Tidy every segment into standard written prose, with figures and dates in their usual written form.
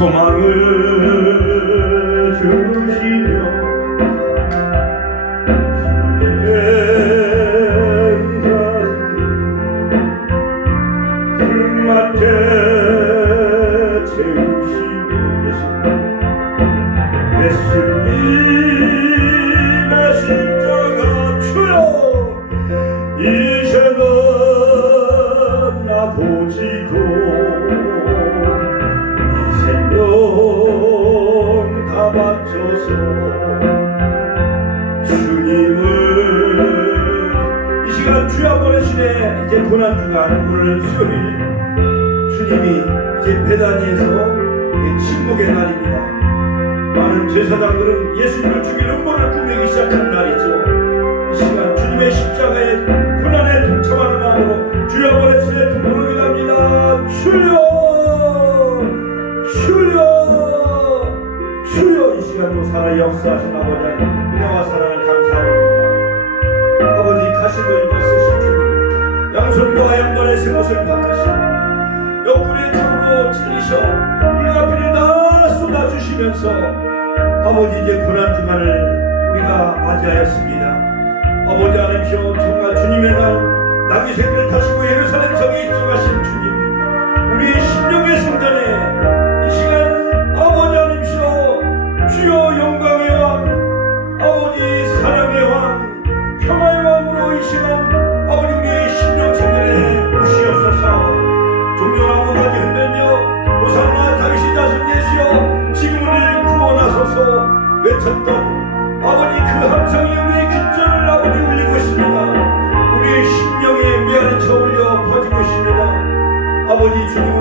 소망을 주시며 불맛에 채우시며 예수님의 십자가 주여 이제는 나도 지고 이 생명 다 바쳐서 주님을 이 시간 주여 한번 하시네. 이제 고난주간 오늘 수요일 주님이 이제 베다니에서 침묵의 날입니다. 많은 제사장들은 예수님을 죽일 음모를 꾸미기 시작한 날이죠. 이 시간 주님의 십자가의 고난에 동참하는 마음으로 주여 한번 하시네. 부르게 합니다. 주여 주여 주여. 이 시간도 살아 역사하신 아버지 은혜와 사랑을 감사합니다. 아버지 가시도 입었으신 주님 양손과 양발의 새옷을 바꾸시고 옆구리에 창으로 찔리셔 물과 피를 다 쏟아주시면서 아버지 이제 고난주간을 우리가 맞이하였습니다. 아버지 하나님이시여 정말 주님의 날 나귀 새끼를 타시고 예루살렘 성에 입성하신 주님 우리의 심령의 성전에 이 시간 아버지 하나님이시여 주여 영광의 왕 아버지 사랑의 왕 평화의 왕으로 이 시간 아버지 우리의 심령 성전에 오시옵소서. 존경하고 가지 흔들며 호산나 다윗의 자손 예수여 지금을 구원하소서 외쳤던 아버지 그 함성이 우리의 귓전을 아버지 울리고 있습니다. 우리의 심령에 메아리쳐 울려 퍼지고 있습니다. 아버지 주님은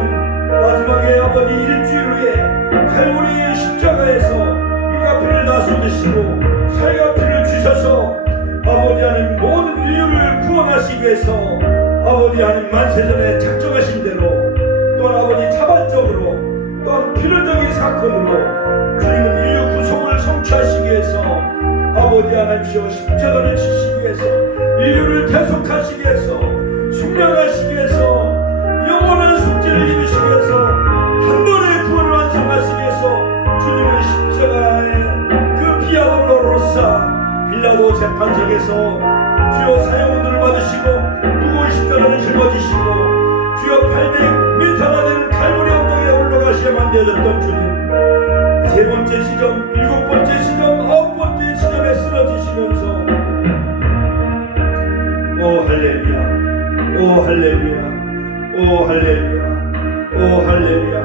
마지막에 아버지 일주일 후에 갈보리의 십자가에서 물과 피를 다 쏟으시고 살과 피를 주셔서 아버지 하나님 모든 인류를 구원하시기 위해서 아버지 하나님 만세전에 작정하신 대로 또한 아버지 자발적으로 또한 필연적인 사건으로 주님은 인류 구속을 성취하시기 위해서 아버지 하나님이시여 십자가를 지시기 위해서 인류를 대속하시기 위해서 숙량하시기 위해서 영원한 숙제를 이루시기 위해서 한 번의 구원을 완성하시기 위해서 주님은 십자가의 그 비아돌로로사 빌라도 재판석에서 주여 사형운동을 받으시고 무거운 십자가를 짊어지시고 주여 800m나 되는 갈보리 언덕에 올라가셔야만 되어졌던 주님 세 번째 시점, 일곱 번째 시점, 아홉 번째 시점에 쓰러지시면서 오 할렐루야 오 할렐루야 오 할렐루야 오 할렐루야.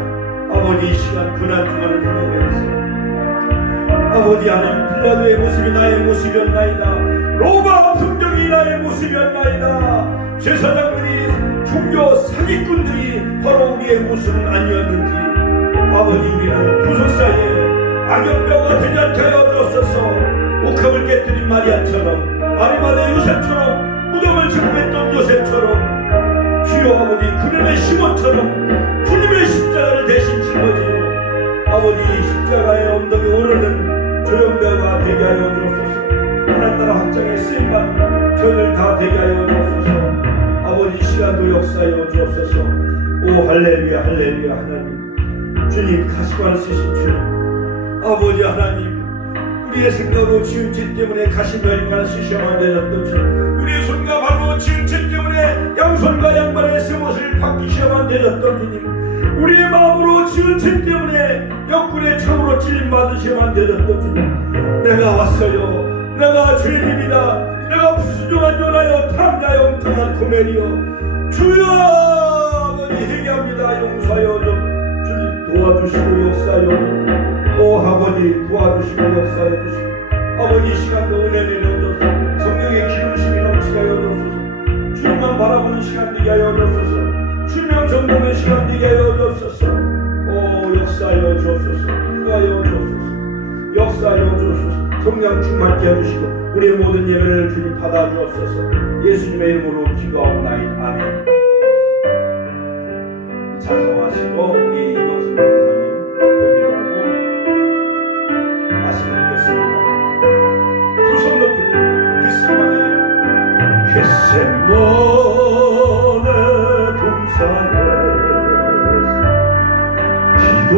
아버지 이 시간 고난주간을 보내면서 아버지 하나님 빌라도의 모습이 나의 모습이었나이다. 로마 성경이 나의 모습이었나이다. 제사장들이 종교 사기꾼들이 바로 우리의 모습은 아니었는지 아버지 우리는 구속사에 악연병과 되지 하여 주옵소서. 옥합을 깨뜨린 마리아처럼 아리마대 요셉처럼 무덤을 정복했던 요셉처럼 주여 아버지 그놈의 시몬처럼 주님의 십자가를 대신 짊어지고 아버지 십자가의 언덕에 오르는 조연배가 되게 하여 주옵소서. 하나나라 확장의 쓰임받는 저희들 다 되게 하여 주옵소서. 아버지 시간도 역사하여 주옵소서. 오 할렐루야 할렐루야. 하나님 주님 가시관 쓰신 주님 아버지 하나님 우리의 생각으로 지은 죄 때문에 가시며 인간을 쓰셔만 되었던 주님 우리의 손과 발로 지은 죄 때문에 양손과 양발의 새옷을 바뀌셔만 되었던 주님 우리의 마음으로 지은 죄 때문에 옆구리에 창으로 찔림받으셔만 되었던 주님 내가 왔어요. 내가 주님입니다. 내가 부수종한 요나여 탐자여 엉뚱한 고멜이여 주여 아버지 회개합니다. 용서하여 주님 도와주시고 역사하여 오 아버지 도와주시고 역사해 주시고 아버지 이 시간도 은혜 내려줘서 성령의 기름심이 넘치게 하여 주옵소서. 주님만 바라보는 시간 되게 하여 주옵소서. 주명 전도의 시간 되게 하여 주옵소서. 오 역사하여 주옵소서. 인도하여 주옵소서. 역사하여 주옵소서. 성령 충만케 해주시고 우리의 모든 예배를 주님 받아 주옵소서. 예수님의 이름으로 기도하옵나이다. 아멘. 찬송하시고 우리 이동수 목사님 기도하고 말씀 듣겠습니다. 두 손 높이 겟세마네 동산에 기도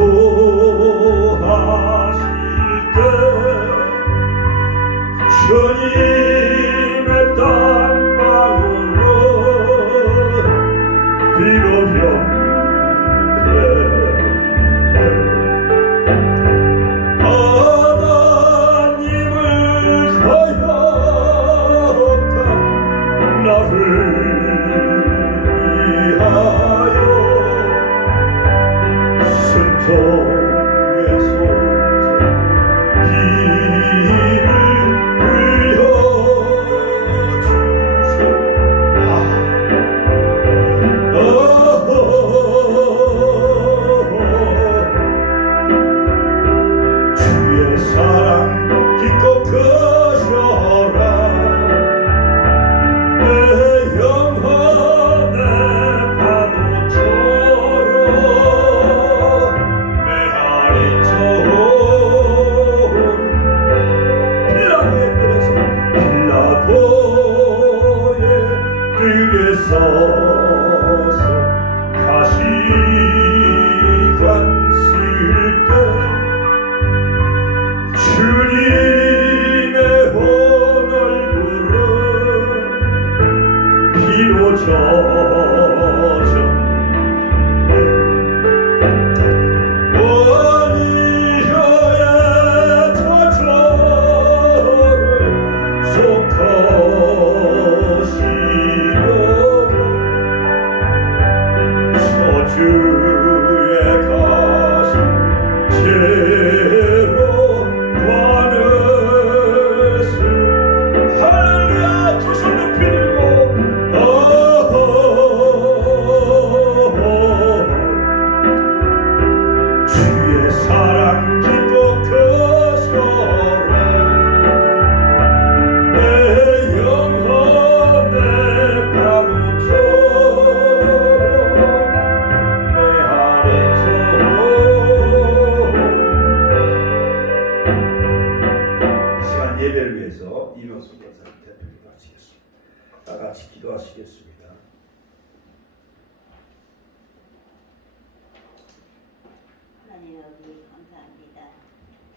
성의 손재 비를 흘려주셔 주의 사랑 기껏 크셔라 내 영혼의 파도처럼 메아리 좋은 빌라도의 뜰에 서서 다시 관쓸 때 주님의 온 얼굴은 피로 젖은 원이여의 저절을 속하시려고 저주의 가시 죄로 관했음 할렐루야 두 손 높이 들고 주의 사랑 기껏 크셔라 내 영혼의 파도처럼 메아리 좋은 이 시간 예배를 위해서 이명수 권사님 대표기도 하시겠습니다. 다 같이 기도하시겠습니다. 하나님 아버지 감사합니다.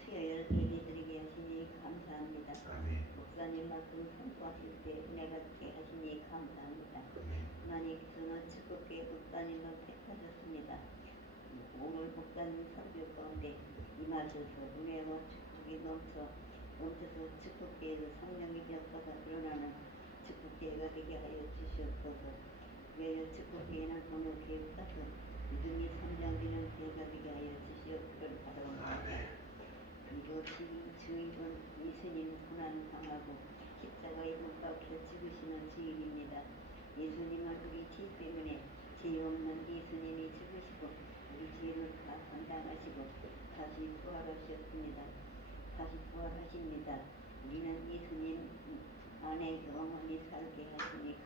수요일 예배드리게 하시니 감사합니다. 아멘. 목사님 말씀 선포하실 때 은혜가 있게 하시니 감사합니다. 하나님께서는 축복계 목사님을 택하셨습니다. 오늘 목사님 설교 가운데 임하셔서 은혜와 축복이 넘쳐서 축복계에서 성령이 역사가 드러나는 축복계가 되게 하여 주시옵소서. 왜요 축복계에는 오늘 교육가서 믿음이 성장되는 교회가 되게 하여 주시옵기를 바라옵니다. 그리고 주일은 예수님 고난 당하고 십자가에 못 박혀 죽으시는 주일입니다. 예수님은 우리 죄 때문에 죄 없는 예수님이 죽으시고 우리 죄를 다 감당하시고 다시 부활하셨습니다. 다시 부활하십니다. 우리는 예수님 안에 영원히 살게 하시니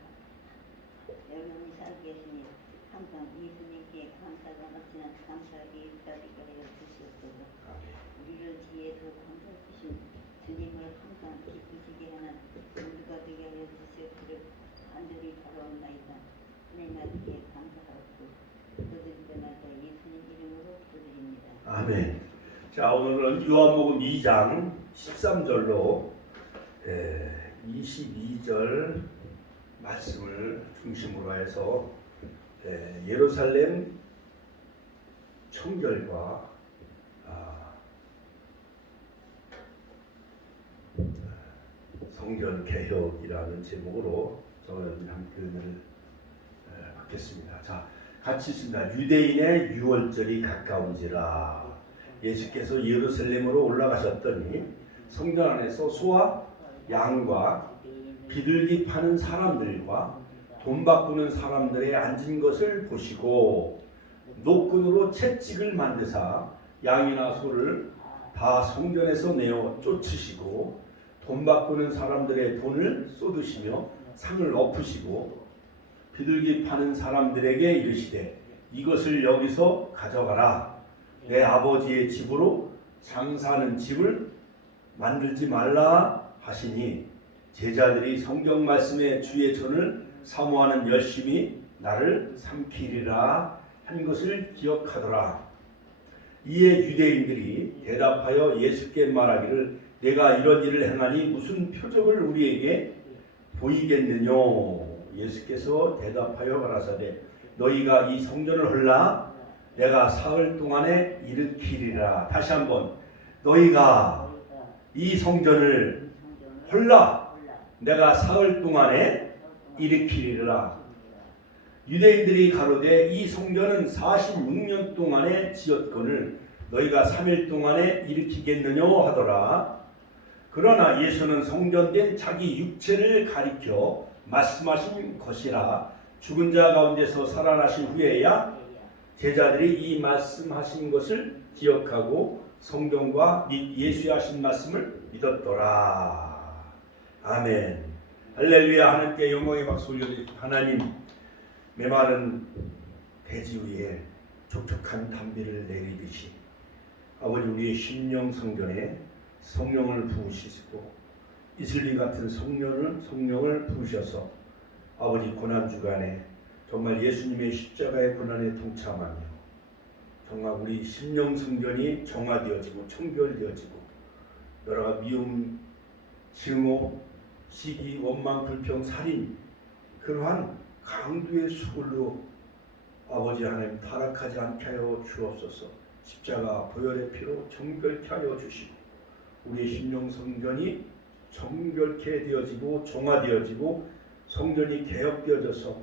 영원히 살게 하시니 항상 예수님께 감사가 넘치는 감사의 일까지가 하여 주시옵소서. 우리를 지혜에서 감사하신 주님을 항상 기쁘시게 하는 모두가 되게 하여 주시옵기를 간절히 바라옵나이다. 하나님 아버지께 감사하고 기도드리다마다 예수님 이름으로 기도드립니다. 아멘. 자, 오늘은 요한복음 2장 13절로 22절 말씀을 중심으로 해서 예루살렘 청결과 성전 개혁이라는 제목으로 저는 한 표현을 받겠습니다. 자, 같이 있습니다. 유대인의 유월절이 가까운지라. 예수께서 예루살렘으로 올라가셨더니 성전 안에서 소와 양과 비둘기 파는 사람들과 돈 바꾸는 사람들의 앉은 것을 보시고 노끈으로 채찍을 만드사 양이나 소를 다 성전에서 내어 쫓으시고 돈 바꾸는 사람들의 돈을 쏟으시며 상을 엎으시고 비둘기 파는 사람들에게 이르시되 이것을 여기서 가져가라. 내 아버지의 집으로 장사하는 집을 만들지 말라 하시니 제자들이 성경 말씀에 주의 전을 사모하는 열심히 나를 삼키리라 한 것을 기억하더라. 이에 유대인들이 대답하여 예수께 말하기를 내가 이런 일을 행하니 무슨 표적을 우리에게 보이겠느뇨. 예수께서 대답하여 가라사대 너희가 이 성전을 헐라 내가 사흘 동안에 일으키리라. 다시 한번 너희가 이 성전을 헐라 내가 사흘 동안에 일으키리라. 유대인들이 가로되 이 성전은 46년 동안에 지었거늘 너희가 3일 동안에 일으키겠느냐 하더라. 그러나 예수는 성전된 자기 육체를 가리켜 말씀하신 것이라. 죽은 자 가운데서 살아나신 후에야 제자들이 이 말씀하신 것을 기억하고 성경과 예수의 하신 말씀을 믿었더라. 아멘. 할렐루야. 하나님께 영광의 박수 올려드립니다. 하나님, 메마른 대지 위에 촉촉한 담비를 내리듯이 아버지 우리의 심령 성전에 성령을 부으시고 이슬비 같은 성령을 부으셔서 아버지 고난 주간에 정말 예수님의 십자가의 고난에 동참하며 정말 우리 심령 성전이 정화되어지고 청결되어지고 여러 가지 미움, 증오, 시기, 원망, 불평, 살인 그러한 강도의 수골로 아버지 하나님 타락하지 않게 하여 주옵소서. 십자가 보혈의 피로 정결케 하여 주시고 우리의 심령 성전이 정결케 되어지고 정화되어지고 성전이 개혁되어져서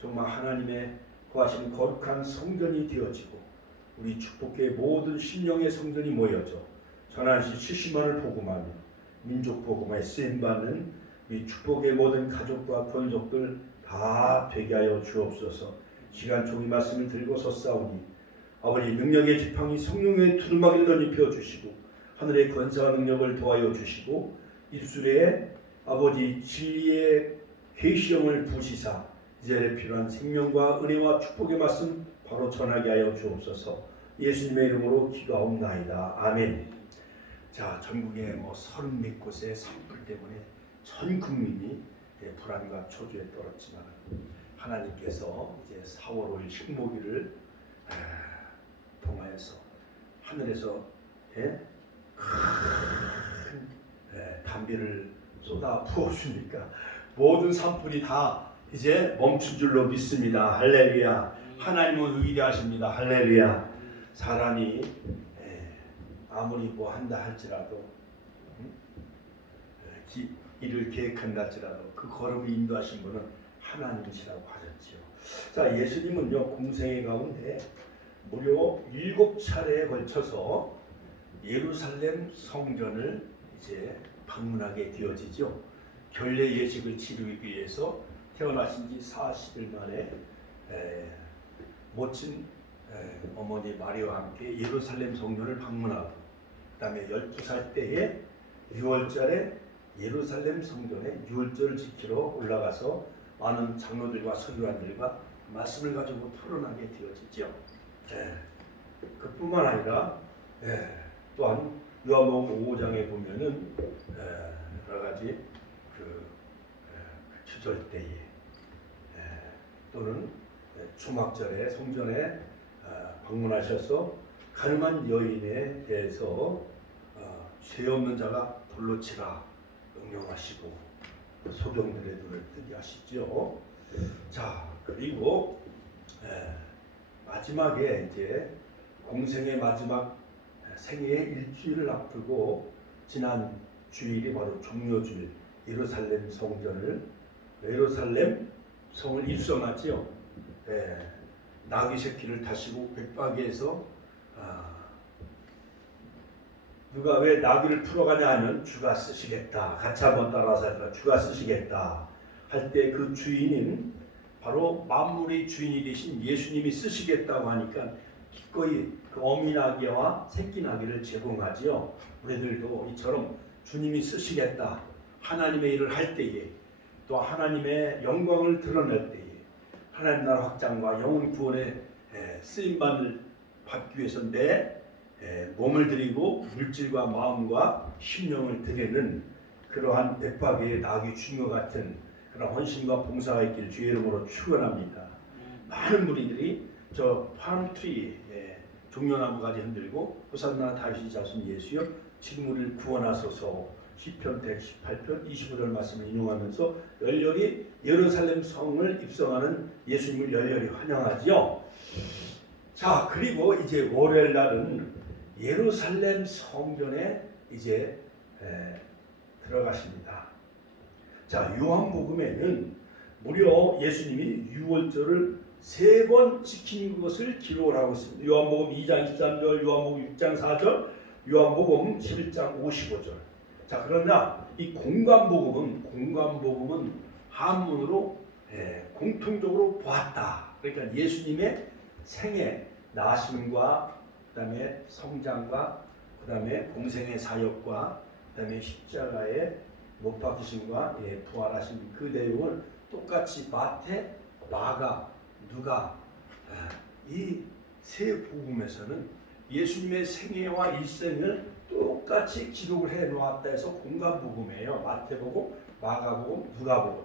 정말 하나님의 거하신 거룩한 성전이 되어지고 우리 축복의 모든 심령의 성전이 모여져 전한시 70만을 복음하며 민족 복음에 쓰임받는 이 축복의 모든 가족과 권속들 다 되게 하여 주옵소서. 시간 종이 말씀을 들고 섰사오니 아버지 능력의 지팡이 성령의 두루마기를 덧입혀 주시고 하늘의 권세와 능력을 도하여 주시고 입술에 아버지 진리의 계시형을 부시사 이제는 필요한 생명과 은혜와 축복의 말씀 바로 전하게 하여 주옵소서. 예수님의 이름으로 기도하옵나이다. 아멘. 자, 전국에 30몇 곳의 산불 때문에 전 국민이 불안과 초조에 떨었지만 하나님께서 이제 4월 5일 식목일을 통하여서 하늘에서 큰 담비를 쏟아 부어주니까 모든 산불이 다 이제 멈춘 줄로 믿습니다. 할렐루야. 하나님은 위대하십니다. 할렐루야. 사람이 아무리 뭐 한다 할지라도 일을 계획한다 할지라도 그 걸음을 인도하신 분은 하나님이시라고 하셨지요. 자, 예수님은요 공생애 가운데 무려 7차례에 걸쳐서 예루살렘 성전을 이제 방문하게 되어지죠. 결례 예식을 치르기 위해서 태어나신 지 40일 만에 모친 어머니 마리아와 함께 예루살렘 성전을 방문하고 그 다음에 12살 때에 6월절에 예루살렘 성전에 유월절을 지키러 올라가서 많은 장로들과 서기관들과 말씀을 가지고 토론하게 되어지죠. 그뿐만 아니라 또한 요한복음 5장에 보면은 여러 가지 주절 때에 또는 초막절에 성전에 방문하셔서 가늠한 여인에 대해서 죄 없는 자가 돌로 치라 명령하시고 소경들의 눈을 뜨게 하시죠. 자, 그리고 마지막에 이제 공생의 마지막 생애의 일주일을 앞두고 지난 주일이 바로 종료주일 예루살렘 성을 입성하지요. 나귀 새끼를 타시고 백박이에서 누가 왜 나귀를 풀어가냐 하면 주가 쓰시겠다. 같이 한번 따라서 할까? 주가 쓰시겠다 할 때 그 주인인 바로 만물의 주인이 되신 예수님이 쓰시겠다고 하니까 기꺼이 그 어미 나귀와 새끼 나귀를 제공하지요. 우리들도 이처럼 주님이 쓰시겠다 하나님의 일을 할 때에 또 하나님의 영광을 드러낼 때에 하나님 나라 확장과 영혼 구원의 쓰임받을 받기 위해서 내 몸을 드리고 물질과 마음과 심령을 드리는 그러한 백박의 나귀 주인과 같은 그런 헌신과 봉사가 있기를 주의 이름으로 축원합니다. 많은 무리들이 저 palmtree에 종려나무까지 흔들고 호산나 다윗의 자손 예수여 지금 우리를 구원하소서 시편 118편 25절 말씀을 인용하면서 열렬히 예루살렘 성을 입성하는 예수님을 열렬히 환영하지요. 자, 그리고 이제 월요일 날은 예루살렘 성전에 이제 들어가십니다. 자, 요한복음에는 무려 예수님이 유월절을 3번 지킨 것을 기록을 하고 있습니다. 요한복음 2장 23절, 요한복음 6장 4절, 요한복음 11장 55절. 자, 그러나 이 공관복음은 한문으로 공통적으로 보았다. 그러니까 예수님의 생애, 나심과 그다음에 성장과 그다음에 공생의 사역과 그다음에 십자가의 못 박히심과 부활하신 그 내용을 똑같이 마태, 마가, 누가 이 세 복음에서는 예수님의 생애와 일생을 똑같이 기록을 해 놓았다 해서 공관복음이에요. 마태복음, 마가복음, 누가복음.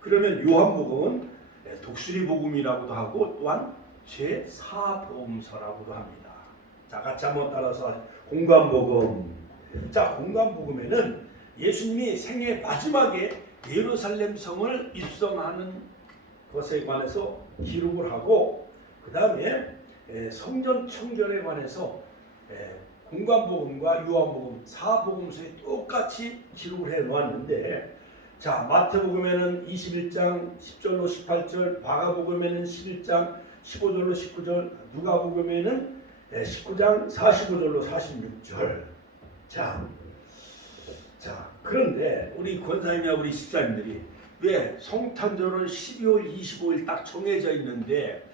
그러면 요한복음은 독수리 복음이라고도 하고 또한 제4복음서라고도 합니다. 자, 같이 한번 따라서 공관복음. 자, 공관복음에는 예수님이 생애 마지막에 예루살렘 성을 입성하는 것에 관해서 기록을 하고 그 다음에 성전 청결에 관해서 공관복음과 요한복음 4복음서에 똑같이 기록을 해 놓았는데, 자, 마태복음에는 21장 10절로 18절, 마가복음에는 11장 15절로 19절, 누가복음에는 19장 45절로 46절. 자, 그런데 우리 권사님이나 우리 집사님들이 왜 성탄절은 12월 25일 딱 정해져 있는데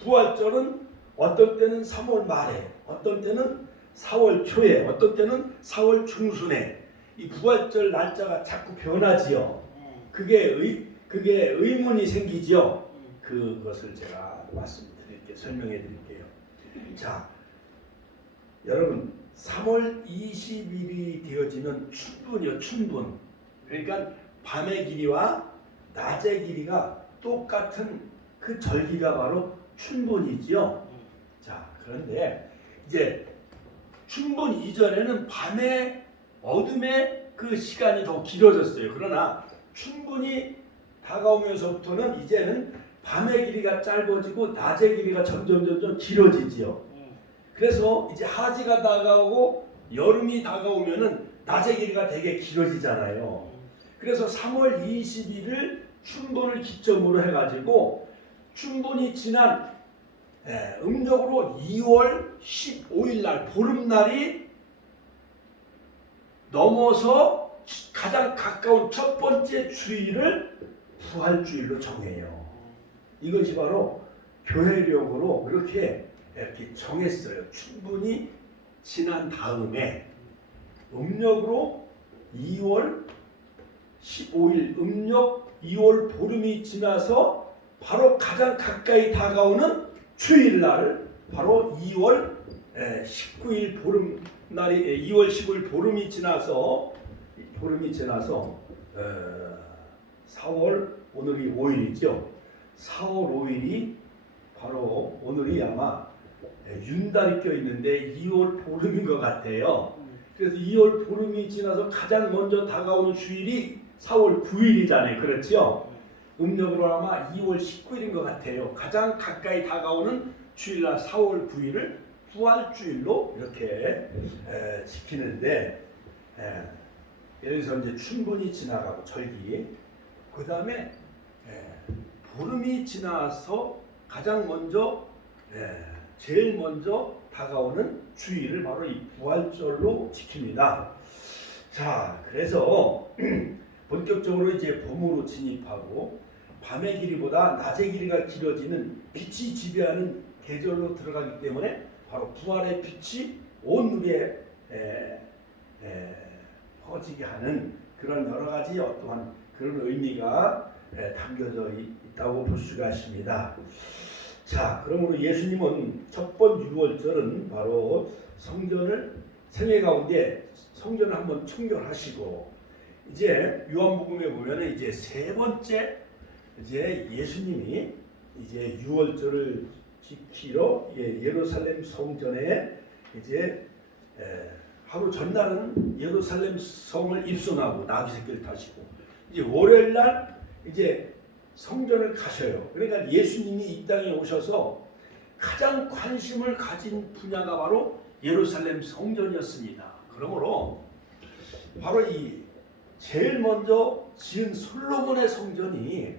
부활절은 어떤 때는 3월 말에, 어떤 때는 4월 초에, 어떤 때는 4월 중순에 이 부활절 날짜가 자꾸 변하지요. 그게 의문이 생기지요. 그것을 제가 설명해 드릴게요. 자, 여러분 3월 20일이 되어지면 춘분이요, 춘분. 그러니까 밤의 길이와 낮의 길이가 똑같은 그 절기가 바로 춘분이지요. 자, 그런데 이제 춘분 이전에는 밤의 어둠의 그 시간이 더 길어졌어요. 그러나 춘분이 다가오면서부터는 이제는 밤의 길이가 짧아지고 낮의 길이가 점점 길어지지요. 그래서 이제 하지가 다가오고 여름이 다가오면은 낮의 길이가 되게 길어지잖아요. 그래서 3월 20일을 춘분을 기점으로 해가지고 춘분이 지난 음력으로 2월 15일 날 보름날이 넘어서 가장 가까운 첫 번째 주일을 부활주일로 정해요. 이것이 바로 교회력으로 이렇게 정했어요. 춘분이 지난 다음에 음력으로 2월 15일, 음력 2월 보름이 지나서 바로 가장 가까이 다가오는 주일날, 바로 2월 19일 보름날이 2월 15일 보름이 지나서 4월, 오늘이 5일이죠. 4월 5일이 바로 오늘이 아마 윤달이 껴있는데 2월 보름인 것 같아요. 그래서 2월 보름이 지나서 가장 먼저 다가오는 주일이 4월 9일이잖아요. 그렇죠? 음력으로 아마 2월 19일인 것 같아요. 가장 가까이 다가오는 주일날 4월 9일을 부활주일로 이렇게 지키는데, 여기서 이제 춘분이 지나가고 절기, 그 다음에 보름이 지나서 가장 먼저 제일 먼저 다가오는 주일을 바로 이 부활절로 지킵니다. 자, 그래서 본격적으로 이제 봄으로 진입하고 밤의 길이보다 낮의 길이가 길어지는 빛이 지배하는 계절로 들어가기 때문에 바로 부활의 빛이 온 누리에 퍼지게 하는 그런 여러 가지 어떠한 그런 의미가 담겨져 있다고 볼 수가 있습니다. 자, 그러므로 예수님은 첫 번 유월절은 바로 성전을 생애 가운데 성전을 한번 청결하시고, 이제 요한복음에 보면은 이제 세 번째 이제 예수님이 이제 유월절을 지키러 예루살렘 성전에 이제 하루 전날은 예루살렘 성을 입성하고 나귀 새끼를 타시고, 이제 월요일 날 이제 성전을 가셔요. 그러니까 예수님이 이 땅에 오셔서 가장 관심을 가진 분야가 바로 예루살렘 성전이었습니다. 그러므로 바로 이 제일 먼저 지은 솔로몬의 성전이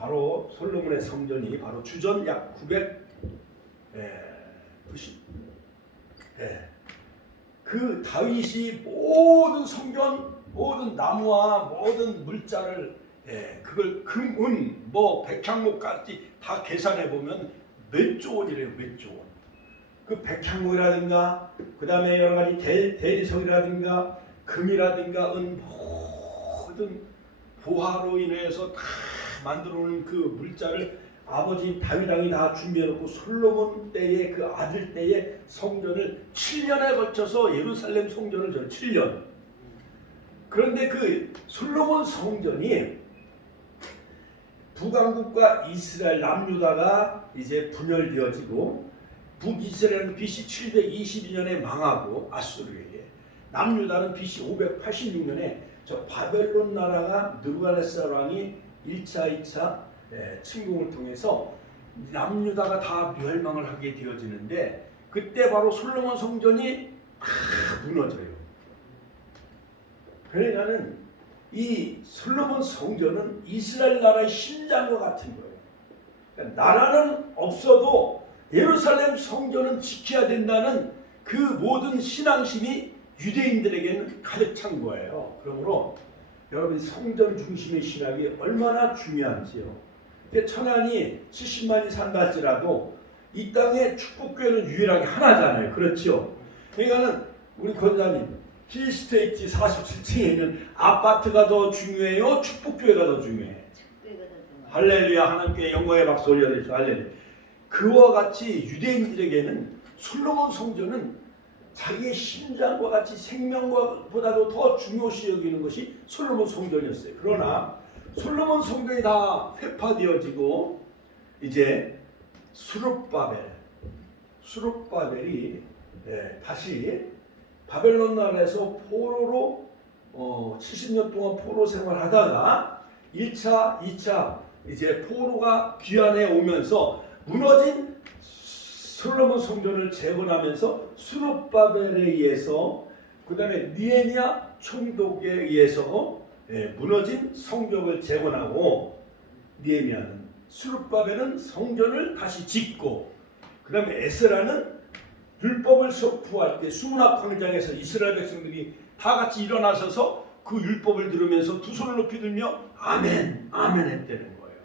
바로 솔로몬의 성전이 바로 주전 약 990. 그 다윗이 모든 성전, 모든 나무와 모든 물자를 그걸 금은 뭐 백향목까지 다 계산해 보면 몇 조 원이래요. 몇 조 원. 그 백향목이라든가 그 다음에 여러 가지 대리석이라든가 금이라든가 은 모든 보화로 인해서 다 만들어 놓은 그 물자를 아버지 다윗 왕이 다 준비해 놓고 솔로몬 때의 그 아들 때의 성전을 7년에 걸쳐서 예루살렘 성전을 저 7년. 그런데 그 솔로몬 성전이 북왕국과 이스라엘 남유다가 이제 분열되어지고 북이스라엘은 BC 722년에 망하고 아수르에게, 남유다는 BC 586년에 저 바벨론 나라가 느부갓네살 왕이 1차, 2차 침공을 통해서 남유다가 다 멸망을 하게 되어지는데 그때 바로 솔로몬 성전이 다 무너져요. 그러니까는 이 솔로몬 성전은 이스라엘 나라의 심장과 같은 거예요. 그러니까 나라는 없어도 예루살렘 성전은 지켜야 된다는 그 모든 신앙심이 유대인들에게는 가득 찬 거예요. 그러므로 여러분 성전 중심의 신학이 얼마나 중요한지요. 천안이 70만이 산다 할지라도 이 땅에 축복교회는 유일하게 하나잖아요. 그렇죠? 그러니까는 우리 권사님 힐스테이트 47층에 있는 아파트가 더 중요해요? 축복교회가 더 중요해요? 할렐루야. 하나님께 영광의 박수 올려드리죠. 할렐루야. 그와 같이 유대인들에게는 솔로몬 성전은 자기의 심장과 같이 생명보다도 더 중요시 여기는 것이 솔로몬 성전이었어요. 그러나 솔로몬 성전이 다 회파되어지고 이제 수룹바벨이 다시 바벨론 나라에서 포로로 70년 동안 포로 생활하다가 1차, 2차 이제 포로가 귀환해 오면서 무너진 솔로몬 성전을 재건하면서 수룹바벨에 의해서 그 다음에 느헤미야 총독에 의해서 무너진 성벽을 재건하고 느헤미야는 수룹바벨은 성전을 다시 짓고 그 다음에 에스라는 율법을 선포할 때 수문학 광장에서 이스라엘 백성들이 다 같이 일어나서서 그 율법을 들으면서 두 손을 높이 들며 아멘 아멘 했다는 거예요.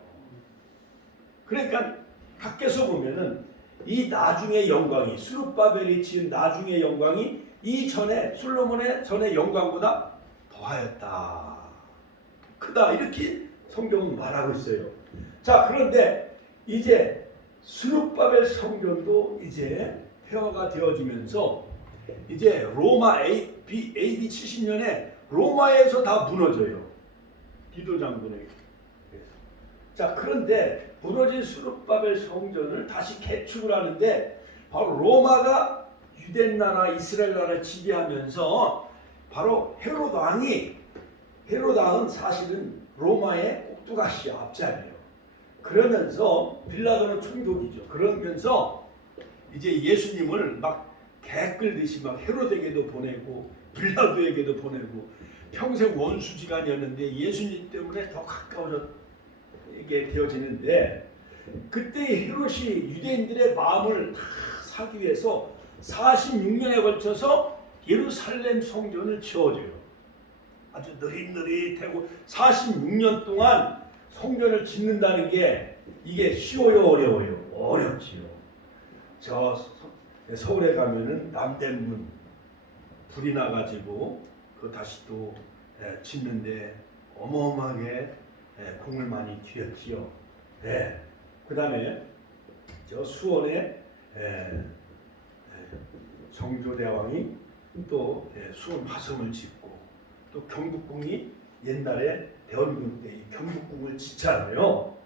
그러니까 밖에서 보면은 이 나중의 영광이 수룹바벨이 지은 나중의 영광이 이 전에 솔로몬의 전의 영광보다 더하였다, 크다, 이렇게 성경은 말하고 있어요. 자, 그런데 이제 수룹바벨 성전도 이제 폐허가 되어지면서 이제 로마 AD 70년에 로마에서 다 무너져요. 디도 장군에게. 자, 그런데 무너진 수룹바벨 성전을 다시 개축을 하는데 바로 로마가 유대 나라 이스라엘 나라를 지배하면서 바로 헤롯 왕은 사실은 로마의 꼭두가시 앞자리예요. 그러면서 빌라도는 총독이죠. 그러면서 이제 예수님을 막 개 끌듯이 막 헤롯에게도 보내고 빌라도에게도 보내고 평생 원수지간이었는데 예수님 때문에 더 가까워지게 되어지는데 그때 헤롯이 유대인들의 마음을 다 사기 위해서 46년에 걸쳐서 예루살렘 성전을 지어줘요. 아주 느릿느릿하고 46년 동안 성전을 짓는다는 게 이게 쉬워요, 어려워요? 어렵지요. 저 서울에 가면은 남대문 불이 나가지고 그 다시 또 짓는데 어마어마하게 공을 많이 들였지요. 그 다음에 저 수원에 정조대왕이 또 수원 화성을 짓고 또 경복궁이 옛날에 대원군 때 이 경복궁을 짓잖아요.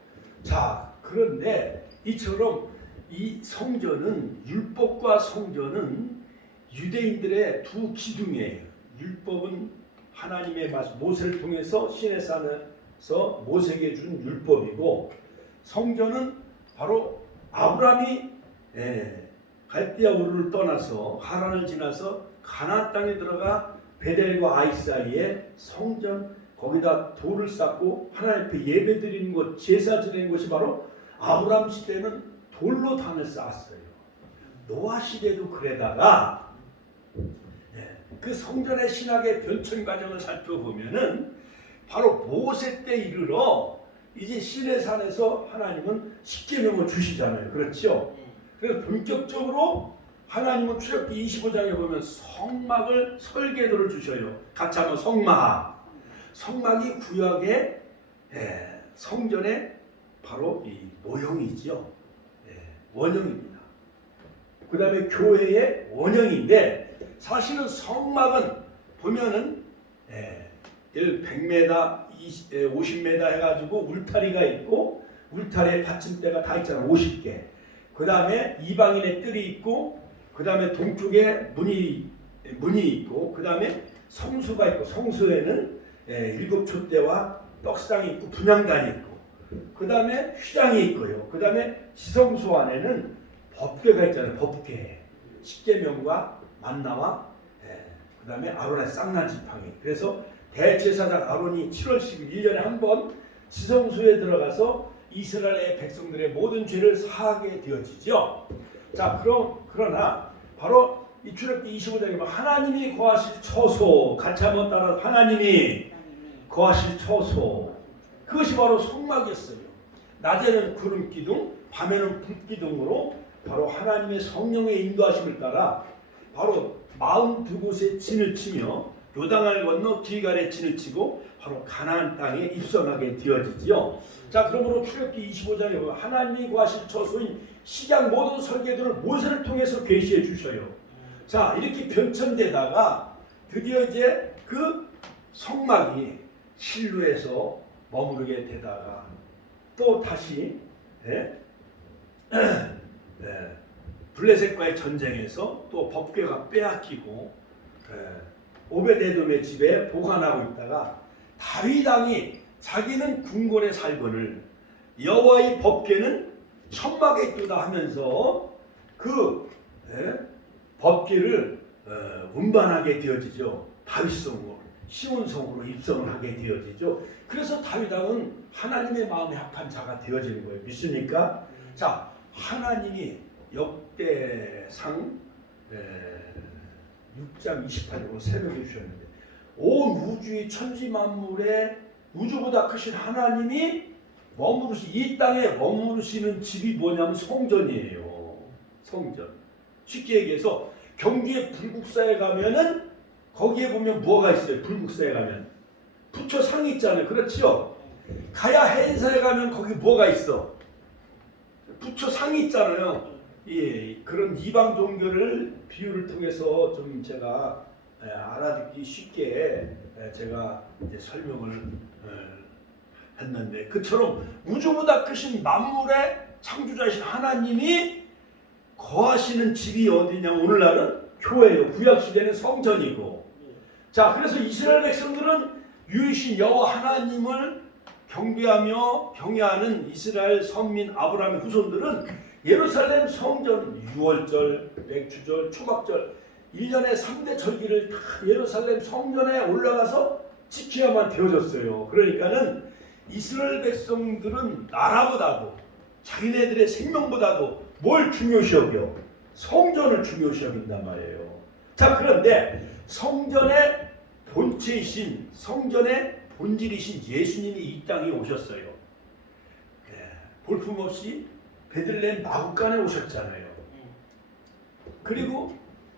자, 그런데 이처럼 이 성전은 율법과 성전은 유대인들의 두 기둥이에요. 율법은 하나님의 말씀 모세를 통해서 시내 산에서 모세에게 준 율법이고 성전은 바로 아브라함이 갈대아 우르를 떠나서 하란을 지나서 가나안 땅에 들어가 베델과 아이 사이에 성전 거기다 돌을 쌓고 하나님 앞에 예배 드리는 것, 제사 지내는 것이 바로 아브라함 시대는 돌로 단을 쌓았어요. 노아 시대도 그래다가 그 성전의 신학의 변천 과정을 살펴보면은 바로 모세 때 이르러 이제 시내산에서 하나님은 십계명을 주시잖아요. 그렇죠? 그래서 본격적으로 하나님은 출애굽기 25장에 보면 성막을 설계도를 주셔요. 같이 하면 성막. 성막이 구약의 성전의 바로 이 모형이죠. 원형입니다. 그 다음에 교회의 원형인데 사실은 성막은 보면은 100m, 50m 해가지고 울타리가 있고 울타리에 받침대가 다 있잖아. 50개. 그 다음에 이방인의 뜰이 있고 그 다음에 동쪽에 문이 있고 그 다음에 성수가 있고 성수에는 7촛대와 떡상이 있고 분향단이 있고 그 다음에 휘장이 있고요. 그 다음에 지성소 안에는 법궤가 있잖아요. 법궤. 십계명과 만나와 그 다음에 아론의 쌍난 지팡이. 그래서 대제사장 아론이 7월 10일 1년에 한 번 지성소에 들어가서 이스라엘의 백성들의 모든 죄를 사하게 되어지죠. 자, 그러나 바로 이 출애굽기 25장에 보면 하나님이 거하실 처소, 같이 한번 따라 하나님이 거하실 처소, 그것이 바로 성막이었어요. 낮에는 구름 기둥, 밤에는 불 기둥으로 바로 하나님의 성령의 인도하심을 따라 바로 42곳에 진을 치며 요단을 건너 길갈에 진을 치고 바로 가나안 땅에 입성하게 되어지지요. 자, 그러므로 출애굽기 25장에 보면 하나님이 거하실 처소인 식양 모든 설계도를 모세를 통해서 계시해 주셔요. 자, 이렇게 변천되다가 드디어 이제 그 성막이 실루에서 머무르게 되다가 또 다시 블레셋과의 전쟁에서 또 법궤가 빼앗기고 오베데돔의 집에 보관하고 있다가 다윗 왕이 자기는 궁궐에 살거늘 여호와의 법궤는 천막에 있도다 하면서 그 법궤를 운반하게 되어지죠. 다윗성으로 시온성으로 입성을 하게 되어지죠. 그래서 다윗 왕은 하나님의 마음에 합한 자가 되어지는 거예요. 믿습니까? 자, 하나님이 역대상 6장 28절로 새벽에 주셨는데 온 우주의 천지 만물에 우주보다 크신 하나님이 이 땅에 머무르시는 집이 뭐냐면 성전이에요. 성전. 쉽게 얘기해서 경주의 불국사에 가면은 거기에 보면 뭐가 있어요? 불국사에 가면 부처상이 있잖아요. 그렇지요? 가야 해인사에 가면 거기 뭐가 있어? 부처상이 있잖아요. 예, 그런 이방 종교를 비유를 통해서 좀 제가 알아듣기 쉽게 제가 이제 설명을 했는데 그처럼 우주보다 크신 만물의 창조자이신 하나님이 거하시는 집이 어디냐? 오늘날은 교회예요. 구약 시대는 성전이고. 자, 그래서 이스라엘 백성들은 유이신 여호와 하나님을 경배하며 경외하는 이스라엘 선민 아브라함의 후손들은 예루살렘 성전 유월절, 맥주절, 초막절 1년에 3대 절기를 다 예루살렘 성전에 올라가서 지켜야만 되어졌어요. 그러니까는 이스라엘 백성들은 나라보다도 자기네들의 생명보다도 뭘 중요시 여겨? 성전을 중요시 여긴단 말이에요. 자, 그런데 성전의 본체이신 성전의 본질이신 예수님이 이 땅에 오셨어요. 볼품없이 베들레헴 마구간에 오셨잖아요. 그리고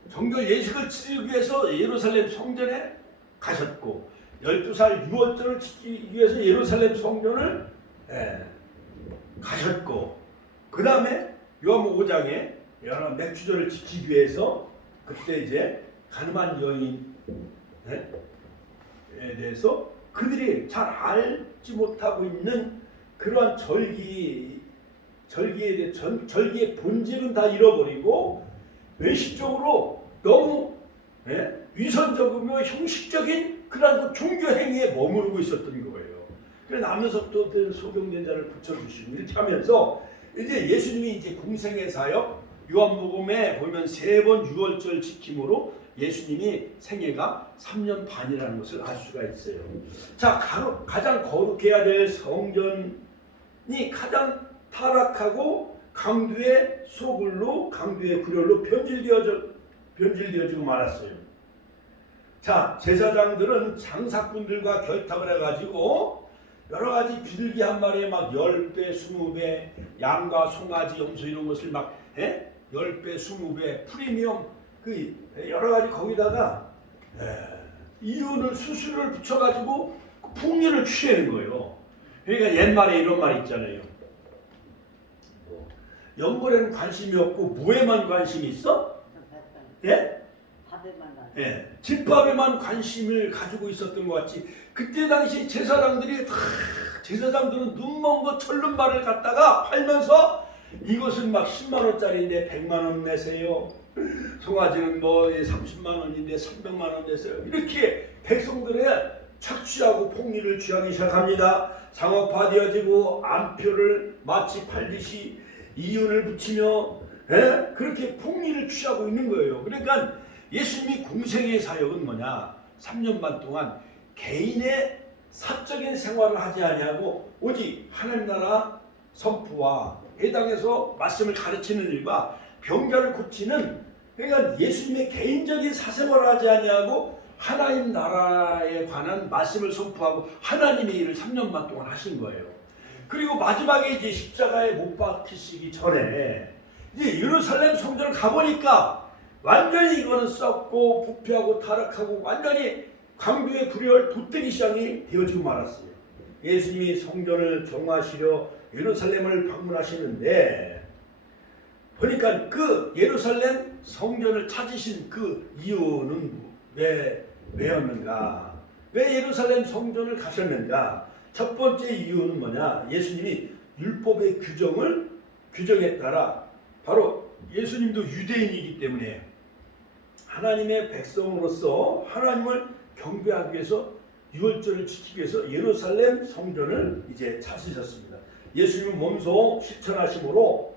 정결 예식을 치르기 위해서 예루살렘 성전에 가셨고 12살 유월절을 지키기 위해서 예루살렘 성전을 가셨고 그 다음에 요한복음 5장에 여러 맥주절을 지키기 위해서 그때 이제 가늠한 여인에 대해서 그들이 잘 알지 못하고 있는 그러한 절기에 대해 절기의 본질은 다 잃어버리고 외식적으로 너무 위선적이며 형식적인 그런 종교 행위에 머무르고 있었던 거예요. 그래서 남녀석도 소경된 자를 붙여주시고 이렇게 하면서 이제 예수님이 이제 공생의 사역 요한복음에 보면 3번 유월절 지킴으로 예수님이 생애가 3년 반이라는 것을 알 수가 있어요. 자, 가장 거룩해야 될 성전이 가장 타락하고 강도의 소굴로, 강도의 굴혈로 변질되어지고 말았어요. 자, 제사장들은 장사꾼들과 결탁을 해가지고 여러 가지 비둘기 한 마리에 막 10배, 20배, 양과 송아지, 염소 이런 것을 막 10배, 20배 프리미엄 그 여러 가지 거기다가 이윤을 수수료를 붙여가지고 풍류를 취하는 거예요. 그러니까 옛말에 이런 말 있잖아요. 연골에는 관심이 없고 무에만 관심이 있어? 예? 예, 집밥에만 관심을 가지고 있었던 것 같이 그때 당시 제사장들은 눈먼 거 철름발을 갖다가 팔면서 이것은 막 10만 원짜리인데 100만 원 내세요. 송아지는 뭐 30만 원인데 300만 원 내세요. 이렇게 백성들의 착취하고 폭리를 취하기 시작합니다. 상업화되어지고 암표를 마치 팔듯이 이윤을 붙이며 그렇게 폭리를 취하고 있는 거예요. 그러니까 예수님이 공생의 사역은 뭐냐? 3년 반 동안 개인의 사적인 생활을 하지 아니하고 오직 하나님 나라 선포와 해당해서 말씀을 가르치는 일과 병자를 고치는, 그러니까 예수님의 개인적인 사생활을 하지 아니하고 하나님 나라에 관한 말씀을 선포하고 하나님의 일을 3년 반 동안 하신 거예요. 그리고 마지막에 이제 십자가에 못 박히시기 전에 이제 예루살렘 성전을 가보니까 완전히 이거는 썩고 부패하고 타락하고 완전히 강도의 불혈 도태기 시장이 되어지고 말았어요. 예수님이 성전을 정화하시려 예루살렘을 방문하시는데 보니까 그 예루살렘 성전을 찾으신 그 이유는 왜였는가? 왜 예루살렘 성전을 가셨는가? 첫 번째 이유는 뭐냐? 예수님이 율법의 규정에 따라 바로 예수님도 유대인이기 때문에 하나님의 백성으로서 하나님을 경배하기 위해서 유월절을 지키기 위해서 예루살렘 성전을 이제 찾으셨습니다. 예수님은 몸소 실천하심으로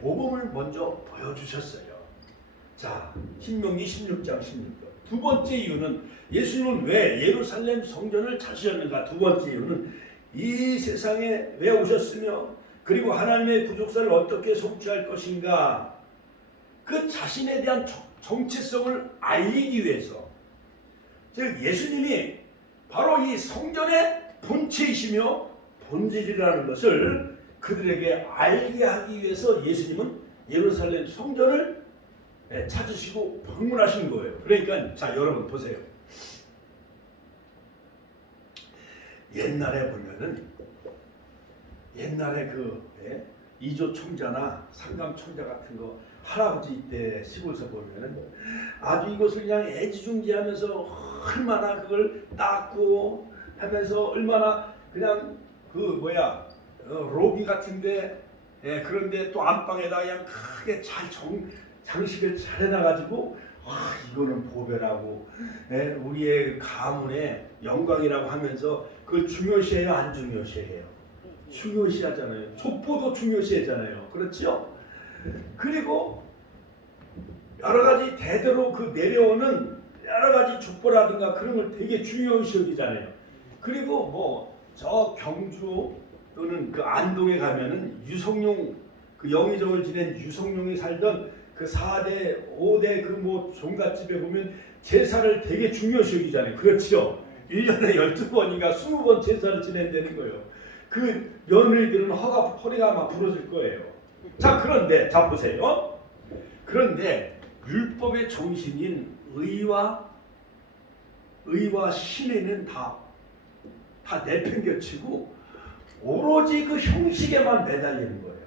모범을 먼저 보여주셨어요. 자, 신명기 16장 16절. 두 번째 이유는 예수님은 왜 예루살렘 성전을 찾으셨는가? 두 번째 이유는 이 세상에 왜 오셨으며 그리고 하나님의 구속사를 어떻게 성취할 것인가? 그 자신에 대한 정체성을 알리기 위해서, 즉 예수님이 바로 이 성전의 본체이시며 본질이라는 것을 그들에게 알게 하기 위해서 예수님은 예루살렘 성전을 찾으시고 방문하신 거예요. 그러니까 자, 여러분 보세요. 옛날에 보면은 옛날에 이조 총자나 상감 총자 같은 거 할아버지 때 시골에서 보면은 아주 이것을 그냥 애지중지하면서 얼마나 그걸 닦고 하면서 얼마나 그냥 로비 같은데 그런데 또 안방에다 그냥 크게 잘 장식을 잘 해놔가지고 이거는 보배라고 우리의 가문의 영광이라고 하면서 그걸 중요시해요, 안 중요시해요? 중요시하잖아요. 족보도 중요시하잖아요. 그렇죠? 그리고 여러 가지 대대로 그 내려오는 여러 가지 족보라든가 그런 걸 되게 중요시 여기잖아요. 그리고 뭐 저 경주 또는 그 안동에 가면은 유성룡, 그 영의정을 지낸 유성룡이 살던 그 4대, 5대 그 뭐 종갓집에 보면 제사를 되게 중요시 여기잖아요. 그렇죠? 1년에 12번인가 20번 제사를 지낸다는 거예요. 그 며느리들은 허리가 막 부러질 거예요. 자, 그런데 자 보세요. 그런데 율법의 정신인 의와 신에는 다 내팽겨치고 오로지 그 형식에만 매달리는 거예요.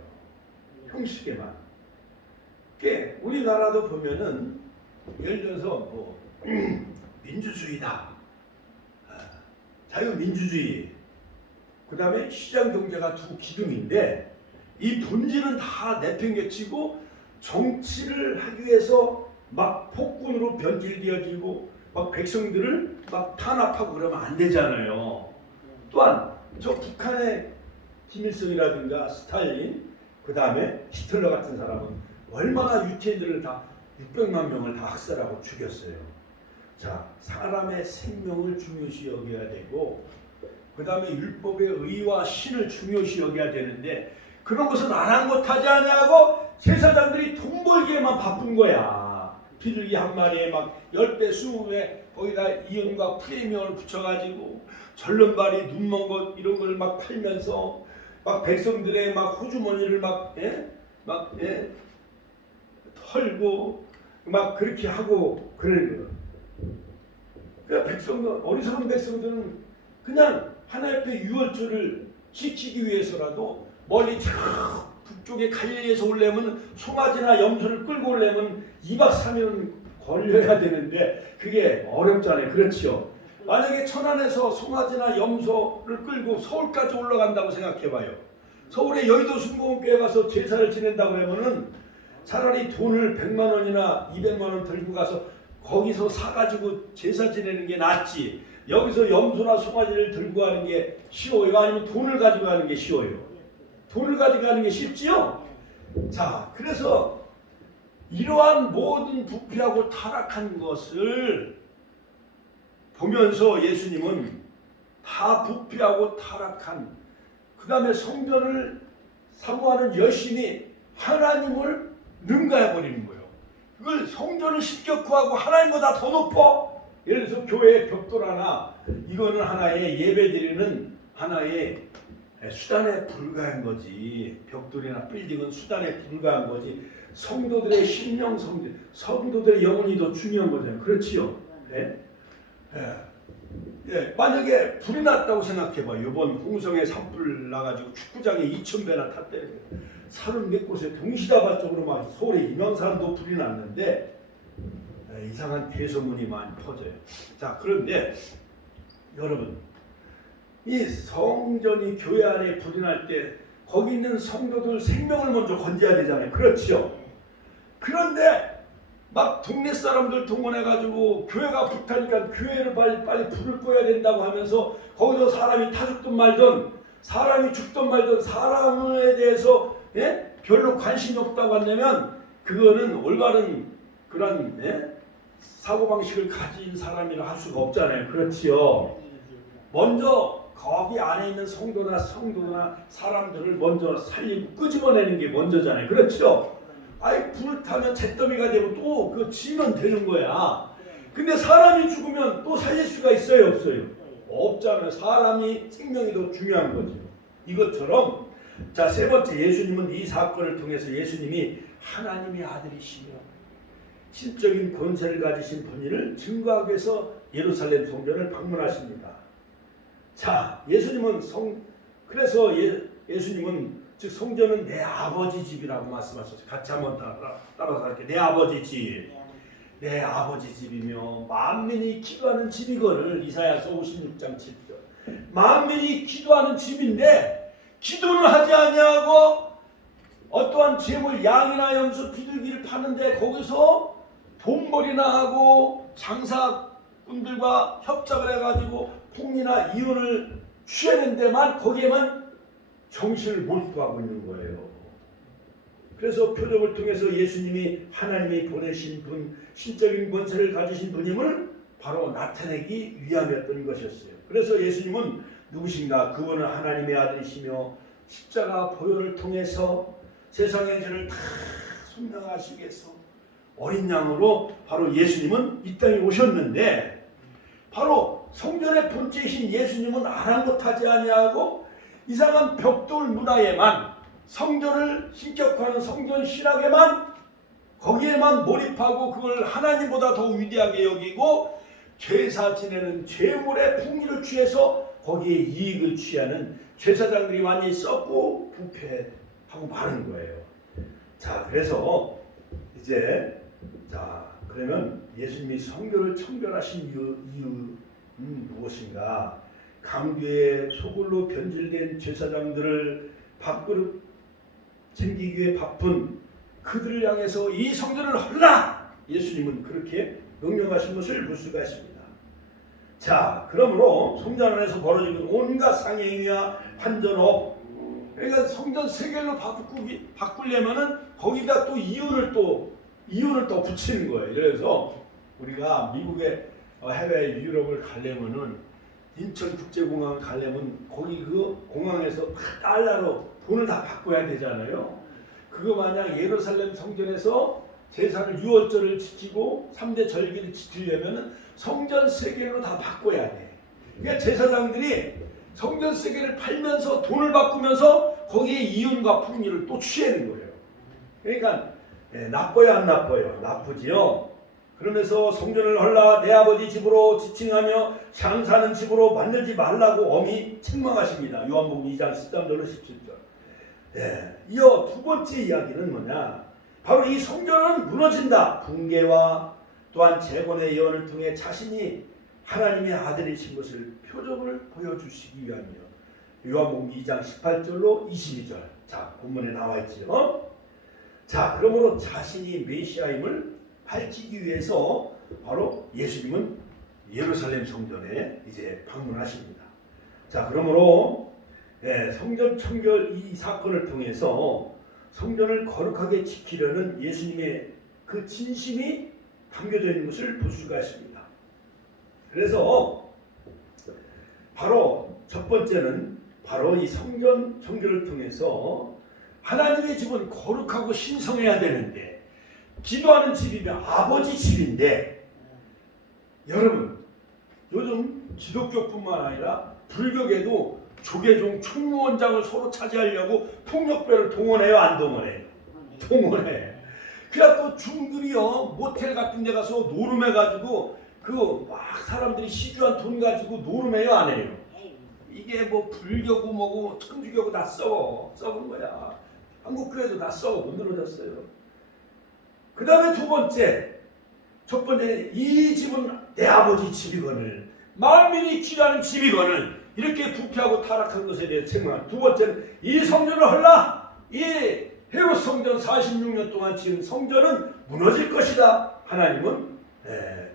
형식에만. 그게 우리나라도 보면은 예를 들어서 뭐 민주주의다, 자유민주주의, 그 다음에 시장경제가 두 기둥인데 이 본질은 다 내팽개치고 정치를 하기 위해서 막 폭군으로 변질되어지고 막 백성들을 막 탄압하고 그러면 안 되잖아요. 또한 저 북한의 김일성이라든가 스탈린, 그 다음에 히틀러 같은 사람은 얼마나 유태인들을 다 600만 명을 다 학살하고 죽였어요. 자, 사람의 생명을 중요시 여겨야 되고 그 다음에 율법의 의와 신을 중요시 여겨야 되는데 그런 것은 아랑곳하지 아니하고 제사장들이 돈 벌기에만 바쁜 거야. 비둘기 한 마리에 막 10배, 20배 거기다 이응과 프리미엄을 붙여가지고 절름발이 눈먼 것 이런 걸 막 팔면서 막 백성들의 막 호주머니를 막 털고 막 그렇게 하고 그러는 거예요. 그러니까 백성들, 어리석은 백성들은 그냥 하나님의 유월절을 지키기 위해서라도 멀리 저 북쪽에 갈릴리에서 오려면 송아지나 염소를 끌고 오려면 2박 3일은 걸려야 되는데 그게 어렵잖아요. 그렇죠? 만약에 천안에서 송아지나 염소를 끌고 서울까지 올라간다고 생각해봐요. 서울에 여의도 순공교회 가서 제사를 지낸다고 하면은 차라리 돈을 100만 원이나 200만 원 들고 가서 거기서 사가지고 제사 지내는 게 낫지. 여기서 염소나 송아지를 들고 가는 게 쉬워요? 아니면 돈을 가지고 가는 게 쉬워요? 돈을 가지고 가는 게 쉽지요? 자, 그래서 이러한 모든 부패하고 타락한 것을 보면서 예수님은 다 부패하고 타락한 그 다음에 성전을 사모하는 여신이 하나님을 능가해버리는 거예요. 그걸 성전을 신격화하고 하나님보다 더 높아. 예를 들어서 교회의 벽돌 하나, 이거는 하나의 예배드리는 하나의 수단에 불과한 거지. 벽돌이나 빌딩은 수단에 불과한 거지. 성도들의 심령, 성도들의 영혼이 더 중요한 거잖아요. 그렇지요? 네? 만약에 불이 났다고 생각해봐. 이번 홍성에 산불 나가지고 축구장에 2,000배나 탔대요. 30몇 곳에 동시다발적으로 막 서울에 임양산도 불이 났는데 이상한 대소문이 많이 퍼져요. 자, 그런데 여러분, 이 성전이 교회 안에 불이 날 때 거기 있는 성도들 생명을 먼저 건져야 되잖아요. 그렇죠? 그런데 막 동네 사람들 동원해가지고 교회가 불타니까 교회를 빨리 불을 꺼야 된다고 하면서 거기서 사람이 타죽든 말든 사람이 죽든 말든 사람에 대해서 별로 관심이 없다고 한다면 그거는 올바른 그런 사고방식을 가진 사람이라 할 수가 없잖아요. 그렇지요? 먼저 거기 안에 있는 성도나 사람들을 먼저 살리고 끄집어내는 게 먼저잖아요. 그렇죠? 아이, 불타면 잿더미가 되고 또 그 지면 되는 거야. 근데 사람이 죽으면 또 살릴 수가 있어요? 없어요? 없잖아요. 사람이 생명이 더 중요한 거죠. 이것처럼 자, 세 번째, 예수님은 이 사건을 통해서 예수님이 하나님의 아들이시며 실적인 권세를 가지신 분을 증거하기 위해서 예루살렘 성전을 방문하십니다. 자, 예수님은 그래서 예수님은 즉 성전은 내 아버지 집이라고 말씀하셨어요. 같이 한번 따라서 할게요. 내 아버지 집. 내 아버지 집이며 만민이 기도하는 집이거늘. 이사야서 56장 7절. 만민이 기도하는 집인데 기도는 하지 아니하고 어떠한 재물 양이나 염소 비둘기를 파는데 거기서 돈벌이나 하고 장사꾼들과 협작을 해가지고 폭리나 이혼을 취하는 데만 거기에만 정신을 몰두하고 있는 거예요. 그래서 표적을 통해서 예수님이 하나님이 보내신 분, 신적인 권세를 가지신 분임을 바로 나타내기 위함이었던 것이었어요. 그래서 예수님은 누구신가? 그분은 하나님의 아들이시며 십자가 보혈을 통해서 세상의 죄를 다 속량하시기 위해서 어린 양으로 바로 예수님은 이 땅에 오셨는데 바로 성전의 본체이신 예수님은 아랑곳하지 아니하고 이상한 벽돌 문화에만 성전을 신격화하는 성전 신학에만 거기에만 몰입하고 그걸 하나님보다 더 위대하게 여기고 제사 지내는 재물의 풍기를 취해서 거기에 이익을 취하는 제사장들이 완전히 썩고 부패하고 마는 거예요. 자, 그래서 이제 그러면 예수님이 성결을 청결하신 이유는 무엇인가? 강도의 소굴로 변질된 제사장들을 밥그릇 챙기기 위해 바쁜 그들을 향해서 이 성전을 헐라! 예수님은 그렇게 명령하신 것을 볼 수가 있습니다. 자, 그러므로 성전 안에서 벌어지는 온갖 상행위와 환전업, 그러니까 성전 세겔로 바꾸려면은 거기다 또 이윤을 또 이윤을 또 붙이는 거예요. 그래서 우리가 미국에 해외 유럽을 가려면은 인천국제공항을 가려면 거기 그 공항에서 달러로 돈을 다 바꿔야 되잖아요. 그거 마냥 예루살렘 성전에서 제사를 유월절을 지키고 3대 절기를 지키려면은 성전 세계로 다 바꿔야 돼. 그러니까 제사장들이 성전 세계를 팔면서 돈을 바꾸면서 거기에 이윤과 풍미를 또 취하는 거예요. 그러니까 나빠요 안 나빠요? 나쁘지요. 그러면서 성전을 헐라 내 아버지 집으로 지칭하며 장사하는 집으로 만들지 말라고 엄히 책망하십니다. 요한복음 2장 13절로 17절. 이어 두 번째 이야기는 뭐냐? 바로 이 성전은 무너진다. 붕괴와 또한 재건의 예언을 통해 자신이 하나님의 아들이신 것을 표적을 보여주시기 위함이요. 요한복음 2장 18절로 22절. 자, 본문에 나와 있지요. 자, 그러므로 자신이 메시아임을 밝히기 위해서 바로 예수님은 예루살렘 성전에 이제 방문하십니다. 자, 그러므로 성전 청결 이 사건을 통해서 성전을 거룩하게 지키려는 예수님의 그 진심이 담겨져 있는 것을 볼 수가 있습니다. 그래서 바로 첫 번째는 바로 이 성전 청결을 통해서 하나님의 집은 거룩하고 신성해야 되는데 기도하는 집이면 아버지 집인데 여러분 요즘 기독교뿐만 아니라 불교계도 조계종 총무원장을 서로 차지하려고 폭력배를 동원해요 안 동원해요? 동원해. 그래갖고 중들이요 모텔 같은 데 가서 노름해가지고 그 막 사람들이 시주한 돈 가지고 노름해요 안 해요? 이게 뭐 불교고 뭐고 천주교고 다 썩은 거야. 한국교회도 다 썩어 못 늘어졌어요. 그 다음에 두 번째, 첫 번째 이 집은 내 아버지 집이거늘 만민이 기도하는 집이거늘 이렇게 부패하고 타락한 것에 대해 책망. 두 번째는 이 성전을 헐라 이 헤롯 성전 46년 동안 지은 성전은 무너질 것이다. 하나님은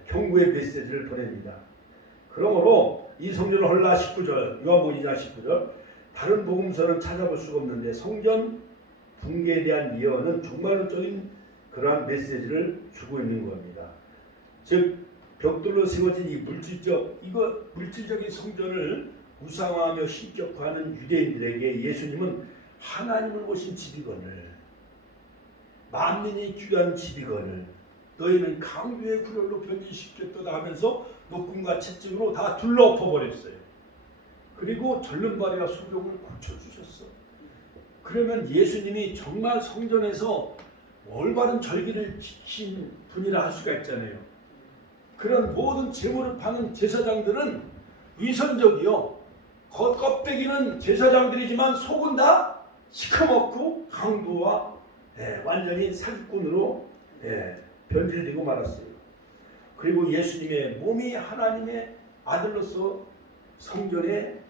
경고의 메시지를 보냅니다. 그러므로 이 성전을 헐라 19절 요한복음 2장 19절 다른 복음서는 찾아볼 수가 없는데 성전 붕괴에 대한 예언은 종말론적인 그러한 메시지를 주고 있는 겁니다. 즉 벽돌로 세워진 이 물질적인 성전을 우상화하며 신격화하는 유대인들에게 예수님은 하나님을 모신 집이거늘 만민이 귀한 집이거늘 너희는 강도의 구렬로 변질시켰다 하면서 녹음과 채찍으로 다 둘러엎어버렸어요. 그리고 절름발이와 소경을 고쳐주셨어. 그러면 예수님이 정말 성전에서 올바른 절기를 지킨 분이라 할 수가 있잖아요. 그런 모든 제물을 파는 제사장들은 위선적이요. 겉껍데기는 제사장들이지만 속은 다 시커멓고 강도와 완전히 사기꾼으로 변질되고 말았어요. 그리고 예수님의 몸이 하나님의 아들로서 성전의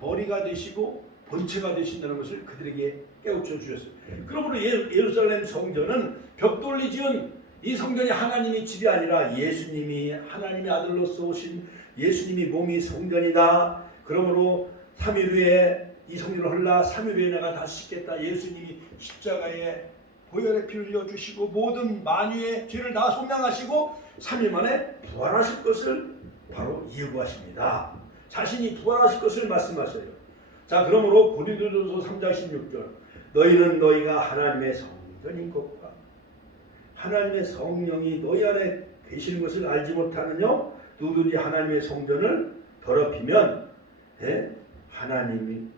머리가 되시고 본체가 되신다는 것을 그들에게 깨우쳐 주셨어요. 그러므로 예루살렘 성전은 벽돌로 지은 이 성전이 하나님의 집이 아니라 예수님이 하나님의 아들로서 오신 예수님이 몸이 성전이다. 그러므로 3일 후에 이 성전을 헐라 3일 후에 내가 다시 씻겠다. 예수님이 십자가에 보혈의 피를 흘려주시고 모든 만유의 죄를 다 속량하시고 3일 만에 부활하실 것을 바로 예고하십니다. 자신이 부활하실 것을 말씀하셔요. 자, 그러므로 고린도전서 3장 16절 너희는 너희가 하나님의 성전인 것과 하나님의 성령이 너희 안에 계시는 것을 알지 못하느냐? 누구든지 하나님의 성전을 더럽히면 하나님이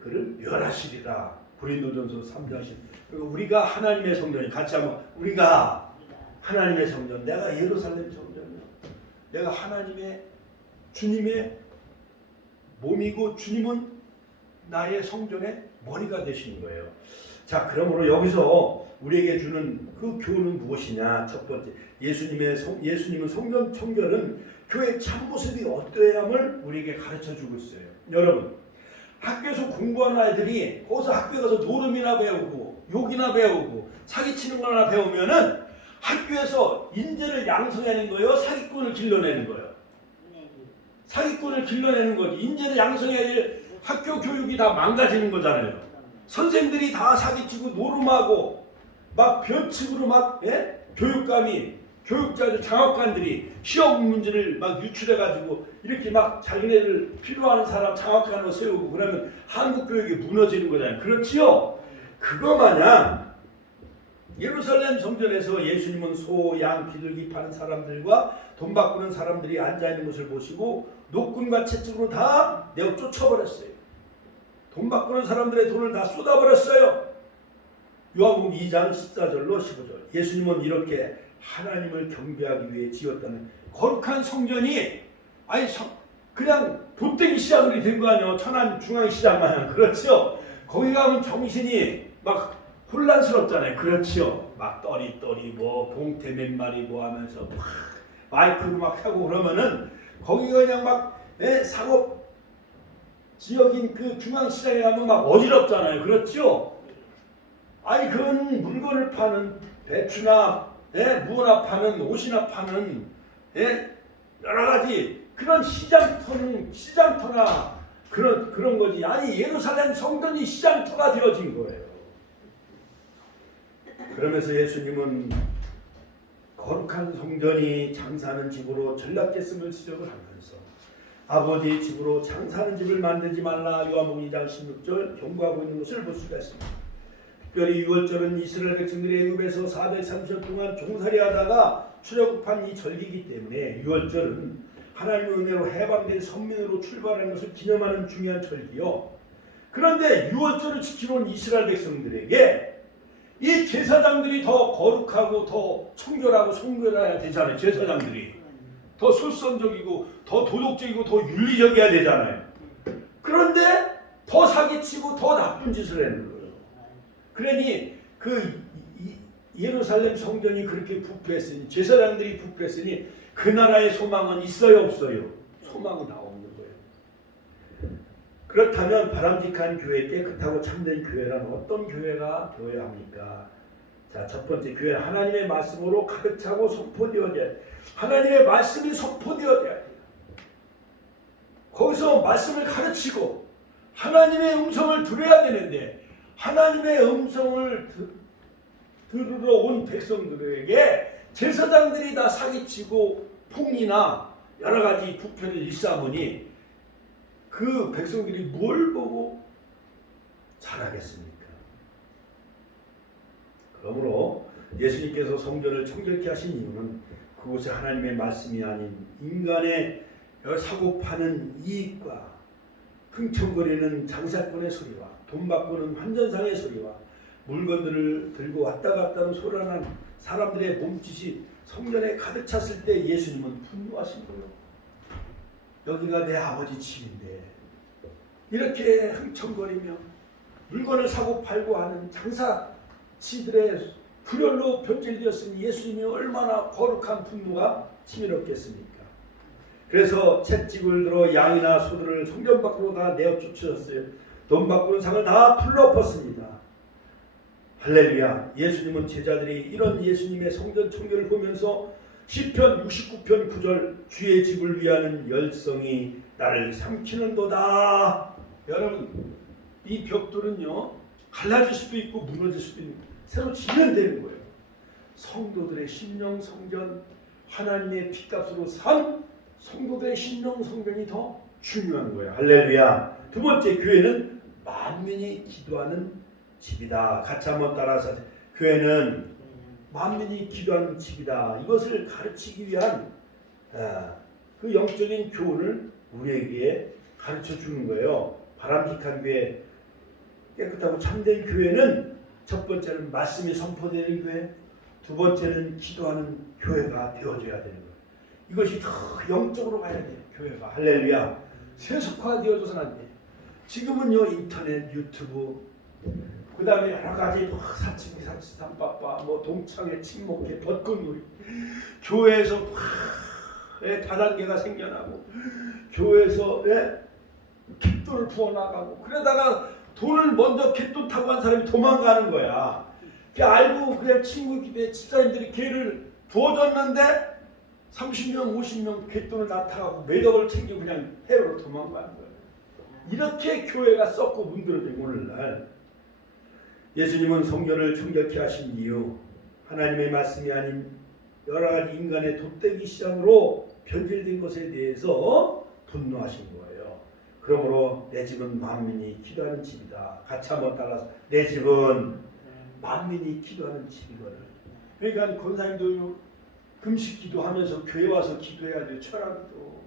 그를 멸하시리라. 고린도전서 3장 10. 그리고 우리가 하나님의 성전이 같이 한번 우리가 하나님의 성전, 내가 예루살렘 성전이야. 내가 하나님의 주님의 몸이고 주님은 나의 성전의 머리가 되시는 거예요. 자, 그러므로 여기서 우리에게 주는 그 교훈은 무엇이냐? 첫 번째, 예수님은 성전 청결은 교회의 참모습이 어떠해야함을 우리에게 가르쳐주고 있어요. 여러분, 학교에서 공부하는 아이들이 거기서 학교에 가서 노름이나 배우고 욕이나 배우고 사기치는 거나 배우면은 학교에서 인재를 양성하는 거예요? 사기꾼을 길러내는 거예요? 사기꾼을 길러내는 거지. 인재를 양성해야 될 학교 교육이 다 망가지는 거잖아요. 선생들이 다 사기치고 노름하고 막 변칙으로 막 교육자들 장학관들이 시험 문제를 막 유출해가지고 이렇게 막 자기네들 필요한 사람 장학관으로 세우고 그러면 한국 교육이 무너지는 거잖아요. 그렇지요? 그거 마냥 예루살렘 성전에서 예수님은 소, 양, 비둘기 파는 사람들과 돈 바꾸는 사람들이 앉아있는 것을 보시고 노군과 채찍으로 다 내어 쫓아버렸어요. 돈 바꾸는 사람들의 돈을 다 쏟아버렸어요. 요한복음 2장 14절로 15절. 예수님은 이렇게 하나님을 경배하기 위해 지었다는 거룩한 성전이 그냥 돗대기 시장이 된 거 아니에요. 천안 중앙시장 마냥. 그렇죠? 거기 가면 정신이 막 혼란스럽잖아요. 그렇죠? 막 떠리 뭐 봉태 몇 마리 뭐 하면서 막 마이크로 막 하고 그러면은 거기가 그냥 막 상업 지역인 그 중앙시장에 가면 막 어지럽잖아요. 그렇죠? 그런 물건을 파는 배추나 무나 파는 옷이나 파는 여러 가지 그런 시장터나 그런 거지. 예루살렘 성전이 시장터가 되어진 거예요. 그러면서 예수님은 거룩한 성전이 장사하는 집으로 전락됐음을 지적을 하면서 아버지의 집으로 장사하는 집을 만들지 말라 요한복음 2장 16절 경고하고 있는 것을 볼 수가 있습니다. 특별히 유월절은 이스라엘 백성들이 애굽에서 430년 동안 종살이 하다가 출애굽한 이 절기이기 때문에 유월절은 하나님의 은혜로 해방된 선민으로 출발하는 것을 기념하는 중요한 절기요. 그런데 유월절을 지키는 이스라엘 백성들에게 이 제사장들이 더 거룩하고 더 청결하고 성결해야 되잖아요. 제사장들이 더 솔선적이고 더 도덕적이고 더 윤리적이어야 되잖아요. 그런데 더 사기치고 더 나쁜 짓을 하는 거예요. 그러니 예루살렘 성전이 그렇게 부패했으니 제사장들이 부패했으니 그 나라의 소망은 있어요 없어요? 소망은 나오는 거예요. 그렇다면 바람직한 교회, 깨끗하고 참된 교회란 어떤 교회가 되어야 합니까? 자, 첫 번째, 교회는 하나님의 말씀으로 가득 차고 선포되어야 돼. 하나님의 말씀이 선포되어야 돼요. 거기서 말씀을 가르치고 하나님의 음성을 들어야 되는데 하나님의 음성을 들으러 온 백성들에게 제사장들이 다 사기치고 폭리나 여러 가지 부패를 일삼으니 그 백성들이 뭘 보고 잘하겠습니까? 그러므로 예수님께서 성전을 청결케 하신 이유는 그곳에 하나님의 말씀이 아닌 인간의 사고 파는 이익과 흥청거리는 장사꾼의 소리와 돈 바꾸는 환전상의 소리와 물건들을 들고 왔다 갔다 하는 소란한 사람들의 몸짓이 성전에 가득 찼을 때 예수님은 분노하신 거예요. 여기가 내 아버지 집인데 이렇게 흥청거리며 물건을 사고 팔고 하는 장사치들의 불혈로 변질되었으니 예수님이 얼마나 거룩한 분노가 치밀었겠습니까? 그래서 채찍을 들어 양이나 소들을 성전 밖으로 다 내어 쫓으셨어요. 돈 바꾸는 상을 다 풀러엎었습니다. 할렐루야. 예수님은 제자들이 이런 예수님의 성전 청결을 보면서 시편 69편 9절 주의 집을 위하는 열성이 나를 삼키는도다. 여러분 이 벽돌은요 갈라질 수도 있고 무너질 수도 있고 새로 지면 되는 거예요. 성도들의 심령 성전, 하나님의 피값으로 산 성도들의 심령 성전이 더 중요한 거예요. 할렐루야. 두 번째, 교회는 만민이 기도하는 집이다. 같이 한번 따라서 교회는 만민이 기도하는 집이다. 이것을 가르치기 위한 그 영적인 교훈을 우리에게 가르쳐 주는 거예요. 바람직한 교회, 깨끗하고 참된 교회는 첫 번째는 말씀이 선포되는 교회, 두 번째는 기도하는 교회가 되어줘야 되는 거예요. 이것이 더 영적으로 가야 돼요. 교회가. 할렐루야. 세속화되어져서는 안 돼요. 지금은요 인터넷, 유튜브, 그 다음에 여러 가지 사치기, 사치삼빠빠, 동창회, 친목회, 벚꽃놀이, 교회에서 다단계가 생겨나고, 교회에서 갯돈을 부어나가고, 그러다가 돈을 먼저 갯돈 타고 한 사람이 도망가는 거야. 알고 그냥 친구들이 집사님들이 걔를 부어줬는데 30명, 50명 갯돈을 다 타고 매덕을 챙기고 그냥 해외로 도망가는 거야. 이렇게 교회가 썩고 문드러지고 오늘날 예수님은 성전을 정결케 하신 이유, 하나님의 말씀이 아닌 여러 가지 인간의 돗대기 시장으로 변질된 것에 대해서 분노하신 거예요. 그러므로 내 집은 만민이 기도하는 집이다. 같이 한번 따라서 내 집은 만민이 기도하는 집이거든. 그러니까 권사님도 금식 기도하면서 교회 와서 기도해야 돼요. 철학도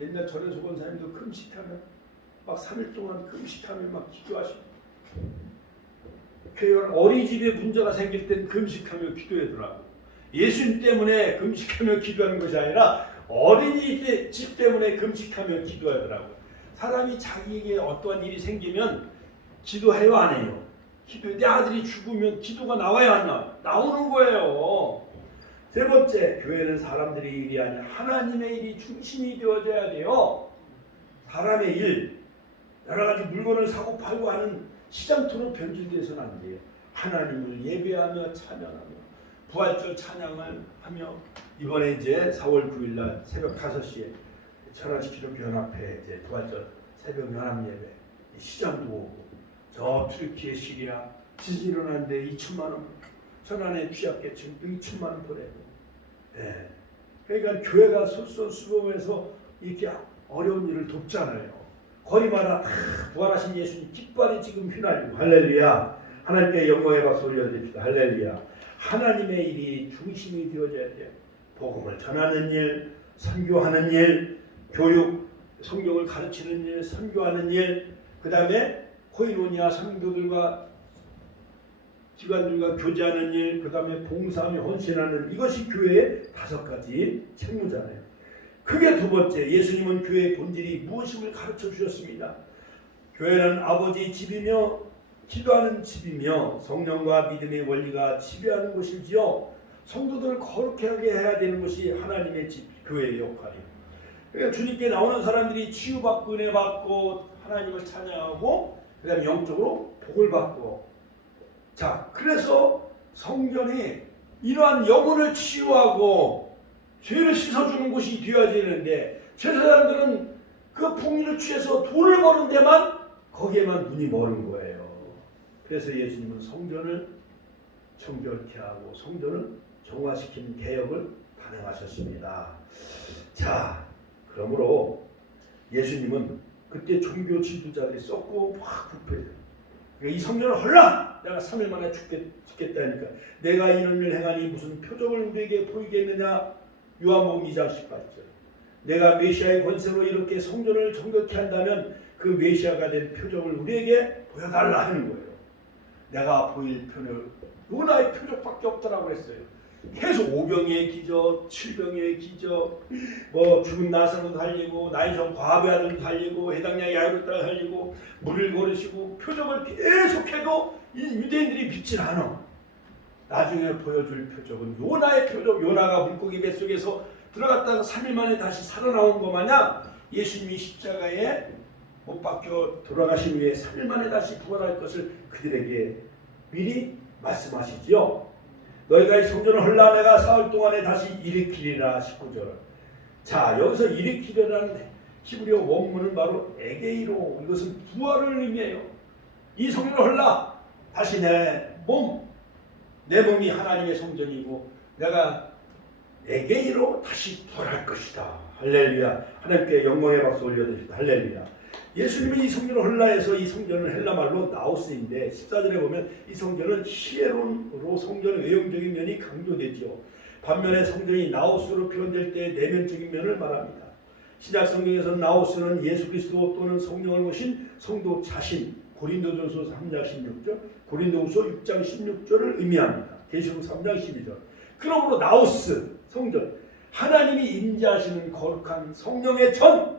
옛날 전에서 권사님도 금식하면 막 3일 동안 금식하면 막 기도하시고, 교회 어린이집에 문제가 생길 땐 금식하며 기도하더라고. 예수님 때문에 금식하며 기도하는 것이 아니라 어린이집 때문에 금식하며 기도하더라고. 사람이 자기에게 어떠한 일이 생기면 기도해요, 안 해요? 기도해. 내 아들이 죽으면 기도가 나와야 안 나와? 나오는 거예요. 세 번째, 교회는 사람들의 일이 아니라 하나님의 일이 중심이 되어져야 돼요. 사람의 일, 여러 가지 물건을 사고 팔고 하는 시장터로 변질돼서는 안 돼요. 하나님을 예배하며 찬양하며 부활절 찬양을 하며, 이번에 이제 4월 9일 날 새벽 5시에 천안시 기독교연합회 이제 부활절 새벽 연합 예배, 시장도 오고, 저 튀르키예 시리아 지진 일어났는데 2천만 원, 천안의 취약계층 2천만 원 보내고. 예. 그러니까 교회가 솔선수범해서 이렇게 어려운 일을 돕잖아요. 거리마다 부활하신 예수님 깃발이 지금 휘날리고, 할렐루야. 하나님께 영광의 박수 올려드립시다. 할렐루야. 하나님의 일이 중심이 되어져야 돼요. 복음을 전하는 일, 선교하는 일, 교육, 성경을 가르치는 일, 선교하는 일, 그 다음에 코이노니아 성도들과 기관들과 교제하는 일, 그 다음에 봉사하며 헌신하는, 이것이 교회의 5가지 책무잖아요. 그게 두 번째, 예수님은 교회의 본질이 무엇임을 가르쳐 주셨습니다. 교회는 아버지 집이며 기도하는 집이며 성령과 믿음의 원리가 지배하는 곳이지요. 성도들을 거룩하게 해야 되는 것이 하나님의 집, 교회의 역할이에요. 그러니까 주님께 나오는 사람들이 치유받고 은혜받고 하나님을 찬양하고, 그 다음에 영적으로 복을 받고. 자, 그래서 성전이 이러한 영혼을 치유하고 죄를 씻어주는 곳이 되어지는데, 저 사람들은 그 풍류를 취해서 돈을 버는 데만, 거기에만 눈이 머는 거예요. 그래서 예수님은 성전을 정결케 하고 성전을 정화시키는 개혁을 단행하셨습니다. 자, 그러므로 예수님은 그때 종교 지도자들이 썩고 막 부패해요. 그러니까 이 성전을 헐라! 내가 3일 만에 죽겠다니까. 내가 이런 일을 행하니 무슨 표적을 우리에게 보이겠느냐? 요한복음 2장 18절. 내가 메시아의 권세로 이렇게 성전을 정결케 한다면 그 메시아가 된 표적을 우리에게 보여달라 하는 거예요. 내가 보일 표적, 요나의 표적밖에 없더라고 그랬어요. 계속 오병이의 기적, 칠병이의 기적, 뭐 죽은 나사로도 살리고, 나이전 과부의 아들도 살리고, 해당량 야이로도 살리고, 물을 고르시고, 표적을 계속해도 이 유대인들이 믿질 않아. 나중에 보여줄 표적은 요나의 표적. 요나가 물고기 뱃속에서 들어갔다가 3일 만에 다시 살아나온 것 마냥 예수님이 십자가에 못 박혀 돌아가신 후에 3일 만에 다시 부활할 것을 그들에게 미리 말씀하시지요. 너희가 이 성전을 헐라 내가 사흘 동안에 다시 일으키리라. 19절. 자, 여기서 일으키리라는 히브리어 원문은 바로 에게이로, 이것은 부활을 의미해요. 이 성전을 헐라, 다시 내 몸이 하나님의 성전이고 내가 에게이로 다시 부활할 것이다. 할렐루야. 하나님께 영광의 박수 올려드립니다. 할렐루야. 예수님이 이 성전을 헐라해서, 이 성전은 헬라말로 나우스인데 14절에 보면 이 성전은 히에론으로 성전의 외형적인 면이 강조되죠. 반면에 성전이 나우스로 표현될 때 내면적인 면을 말합니다. 신약 성경에서는 나우스는 예수 그리스도 또는 성령을 모신 성도 자신, 고린도전서 3장 16절, 고린도후서 6장 16절을 의미합니다. 계시록 3장 12절. 그러므로 나우스, 성전, 하나님이 임재하시는 거룩한 성령의 전,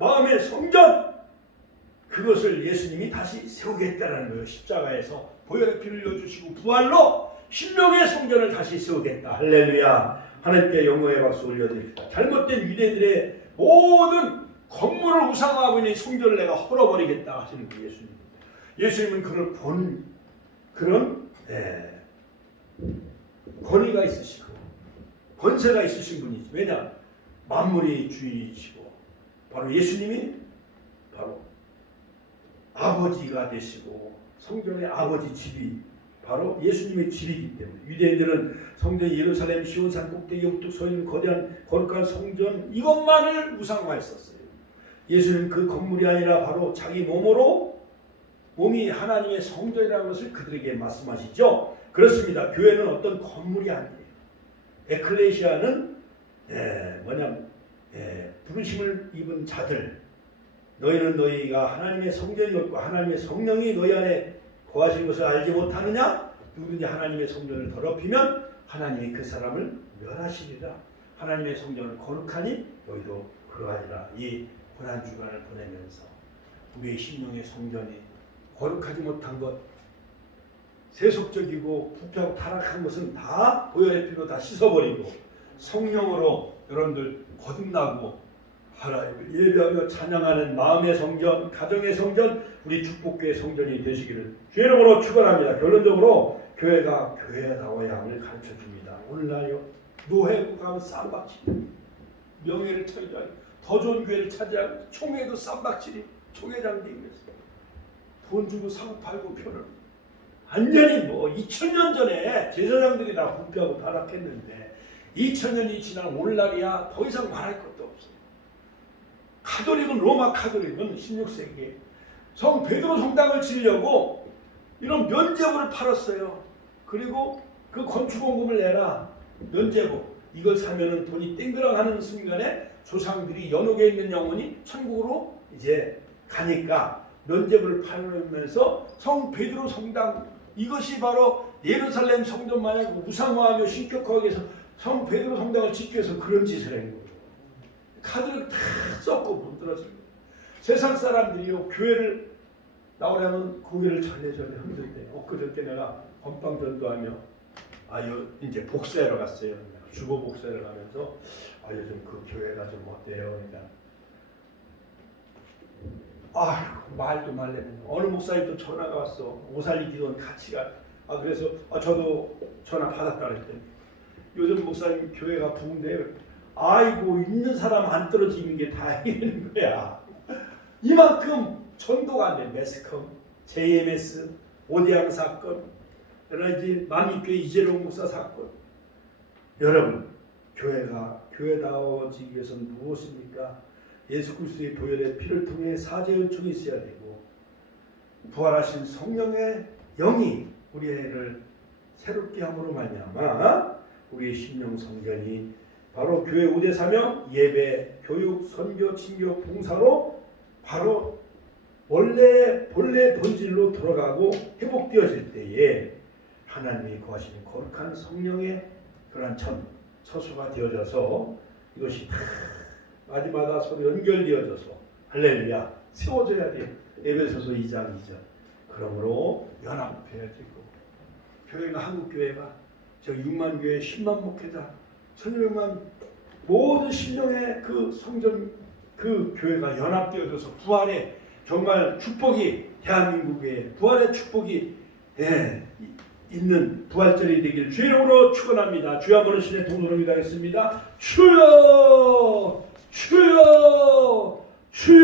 마음의 성전, 그것을 예수님이 다시 세우겠다는 거예요. 십자가에서 보혈의 피를 흘려주시고 부활로 신령의 성전을 다시 세우겠다. 할렐루야. 하나님께 영광의 박수 올려드립니다. 잘못된 유대인들의 모든 건물을 우상화하고 있는 성전을 내가 헐어버리겠다 하시는 그 예수님. 예수님은 그런 권위가 있으시고 권세가 있으신 분이지. 왜냐? 만물이 주인이시고 바로 예수님이 바로 아버지가 되시고 성전의 아버지 집이 바로 예수님의 집이기 때문에 유대인들은 성전 예루살렘 시온산 꼭대기에 우뚝 서 있는 거대한 거룩한 성전 이것만을 우상화했었어요. 예수는 그 건물이 아니라 바로 자기 몸이 하나님의 성전이라는 것을 그들에게 말씀하시죠. 그렇습니다. 교회는 어떤 건물이 아니에요. 에클레시아는 부르심을 입은 자들, 너희는 너희가 하나님의 성전이었고 하나님의 성령이 너희 안에 거하신 것을 알지 못하느냐? 누구든지 하나님의 성전을 더럽히면 하나님이 그 사람을 멸하시리라. 하나님의 성전은 거룩하니 너희도 그러하리라. 이 고난주간을 보내면서 우리의 심령의 성전이 거룩하지 못한 것, 세속적이고 부패하고 타락한 것은 다 보혈의 피로 다 씻어버리고 성령으로 여러분들 거듭나고 하나님을 예배하며 찬양하는 마음의 성전, 가정의 성전, 우리 축복교회 성전이 되시기를 주의 이름으로 축원합니다. 결론적으로 교회가 교회다워야 함을 가르쳐줍니다. 오늘날요 노회국 가면 쌈박질이 명예를 차지하고 더 좋은 교회를 차지하고 총회도 쌈박질이 총회장 되기 위해서 돈 주고 사고 팔고 표를 완전히 2000년 전에 제사장들이 다 부패하고 타락했는데 2000년이 지난 오늘날이야 더 이상 말할 것도 없어요. 카톨릭은 로마 카톨릭은 16세기에 성 베드로 성당을 지으려고 이런 면제부를 팔았어요. 그리고 그 건축원금을 내라 면제부 이걸 사면은 돈이 땡그랑하는 순간에 조상들이 연옥에 있는 영혼이 천국으로 이제 가니까 면제부를 팔면서 성 베드로 성당 이것이 바로 예루살렘 성전 마냥 우상화하며 신격화하기 위해서 성 베드로 성당을 짓기 위해서 그런 짓을 한 거예요. 카드를 다 썼고 문드러진 거예요. 세상 사람들이요 교회를 나오려면 고개를 절레절레 흔들 때 엊그저께 내가 건빵 전도하며 이제 복사하러 갔어요. 주보 복사하러 가면서 요즘 그 교회가 좀 어때요? 그러니까 말도 말래면 어느 목사님도 전화가 왔어. 오살리 기도원 같이 가. 그래서 저도 전화 받았다 그랬더니 요즘 목사님 교회가 부흥돼요. 아이고 있는 사람 안 떨어지는 게 다행인 거야. 이만큼 전도가 안 돼. 매스컴, JMS, 오대양 사건, 여러 가지 만민교회 이재룡 목사 사건. 여러분 교회가 교회다워지기 위해서는 무엇입니까? 예수 그리스도의 보혈의 피를 통해 사죄 은총이 있어야 되고 부활하신 성령의 영이 우리를 새롭게 함으로 말미암아 우리의 심령 성전이 바로 교회 우대 사명, 예배, 교육, 선교, 친교, 봉사로 바로 원래 본래 본질로 돌아가고 회복되어질 때에 하나님이 거하시는 거룩한 성령의 그러한 처소가 되어져서 이것이 다 마디마다 서로 연결되어져서 할렐루야 세워져야 돼요. 에베소서 2장 2절. 그러므로 연합해야 되고 교회가 한국교회가 저 6만 교회 10만 목회자 1200만 모든 신령의 그 성전 그 교회가 연합되어져서 부활의 정말 축복이 대한민국의 부활의 축복이 있는 부활절이 되길 주의 이름으로 축원합니다. 주여 한번 신의 동로를 기도하겠습니다. 주여 주여 주여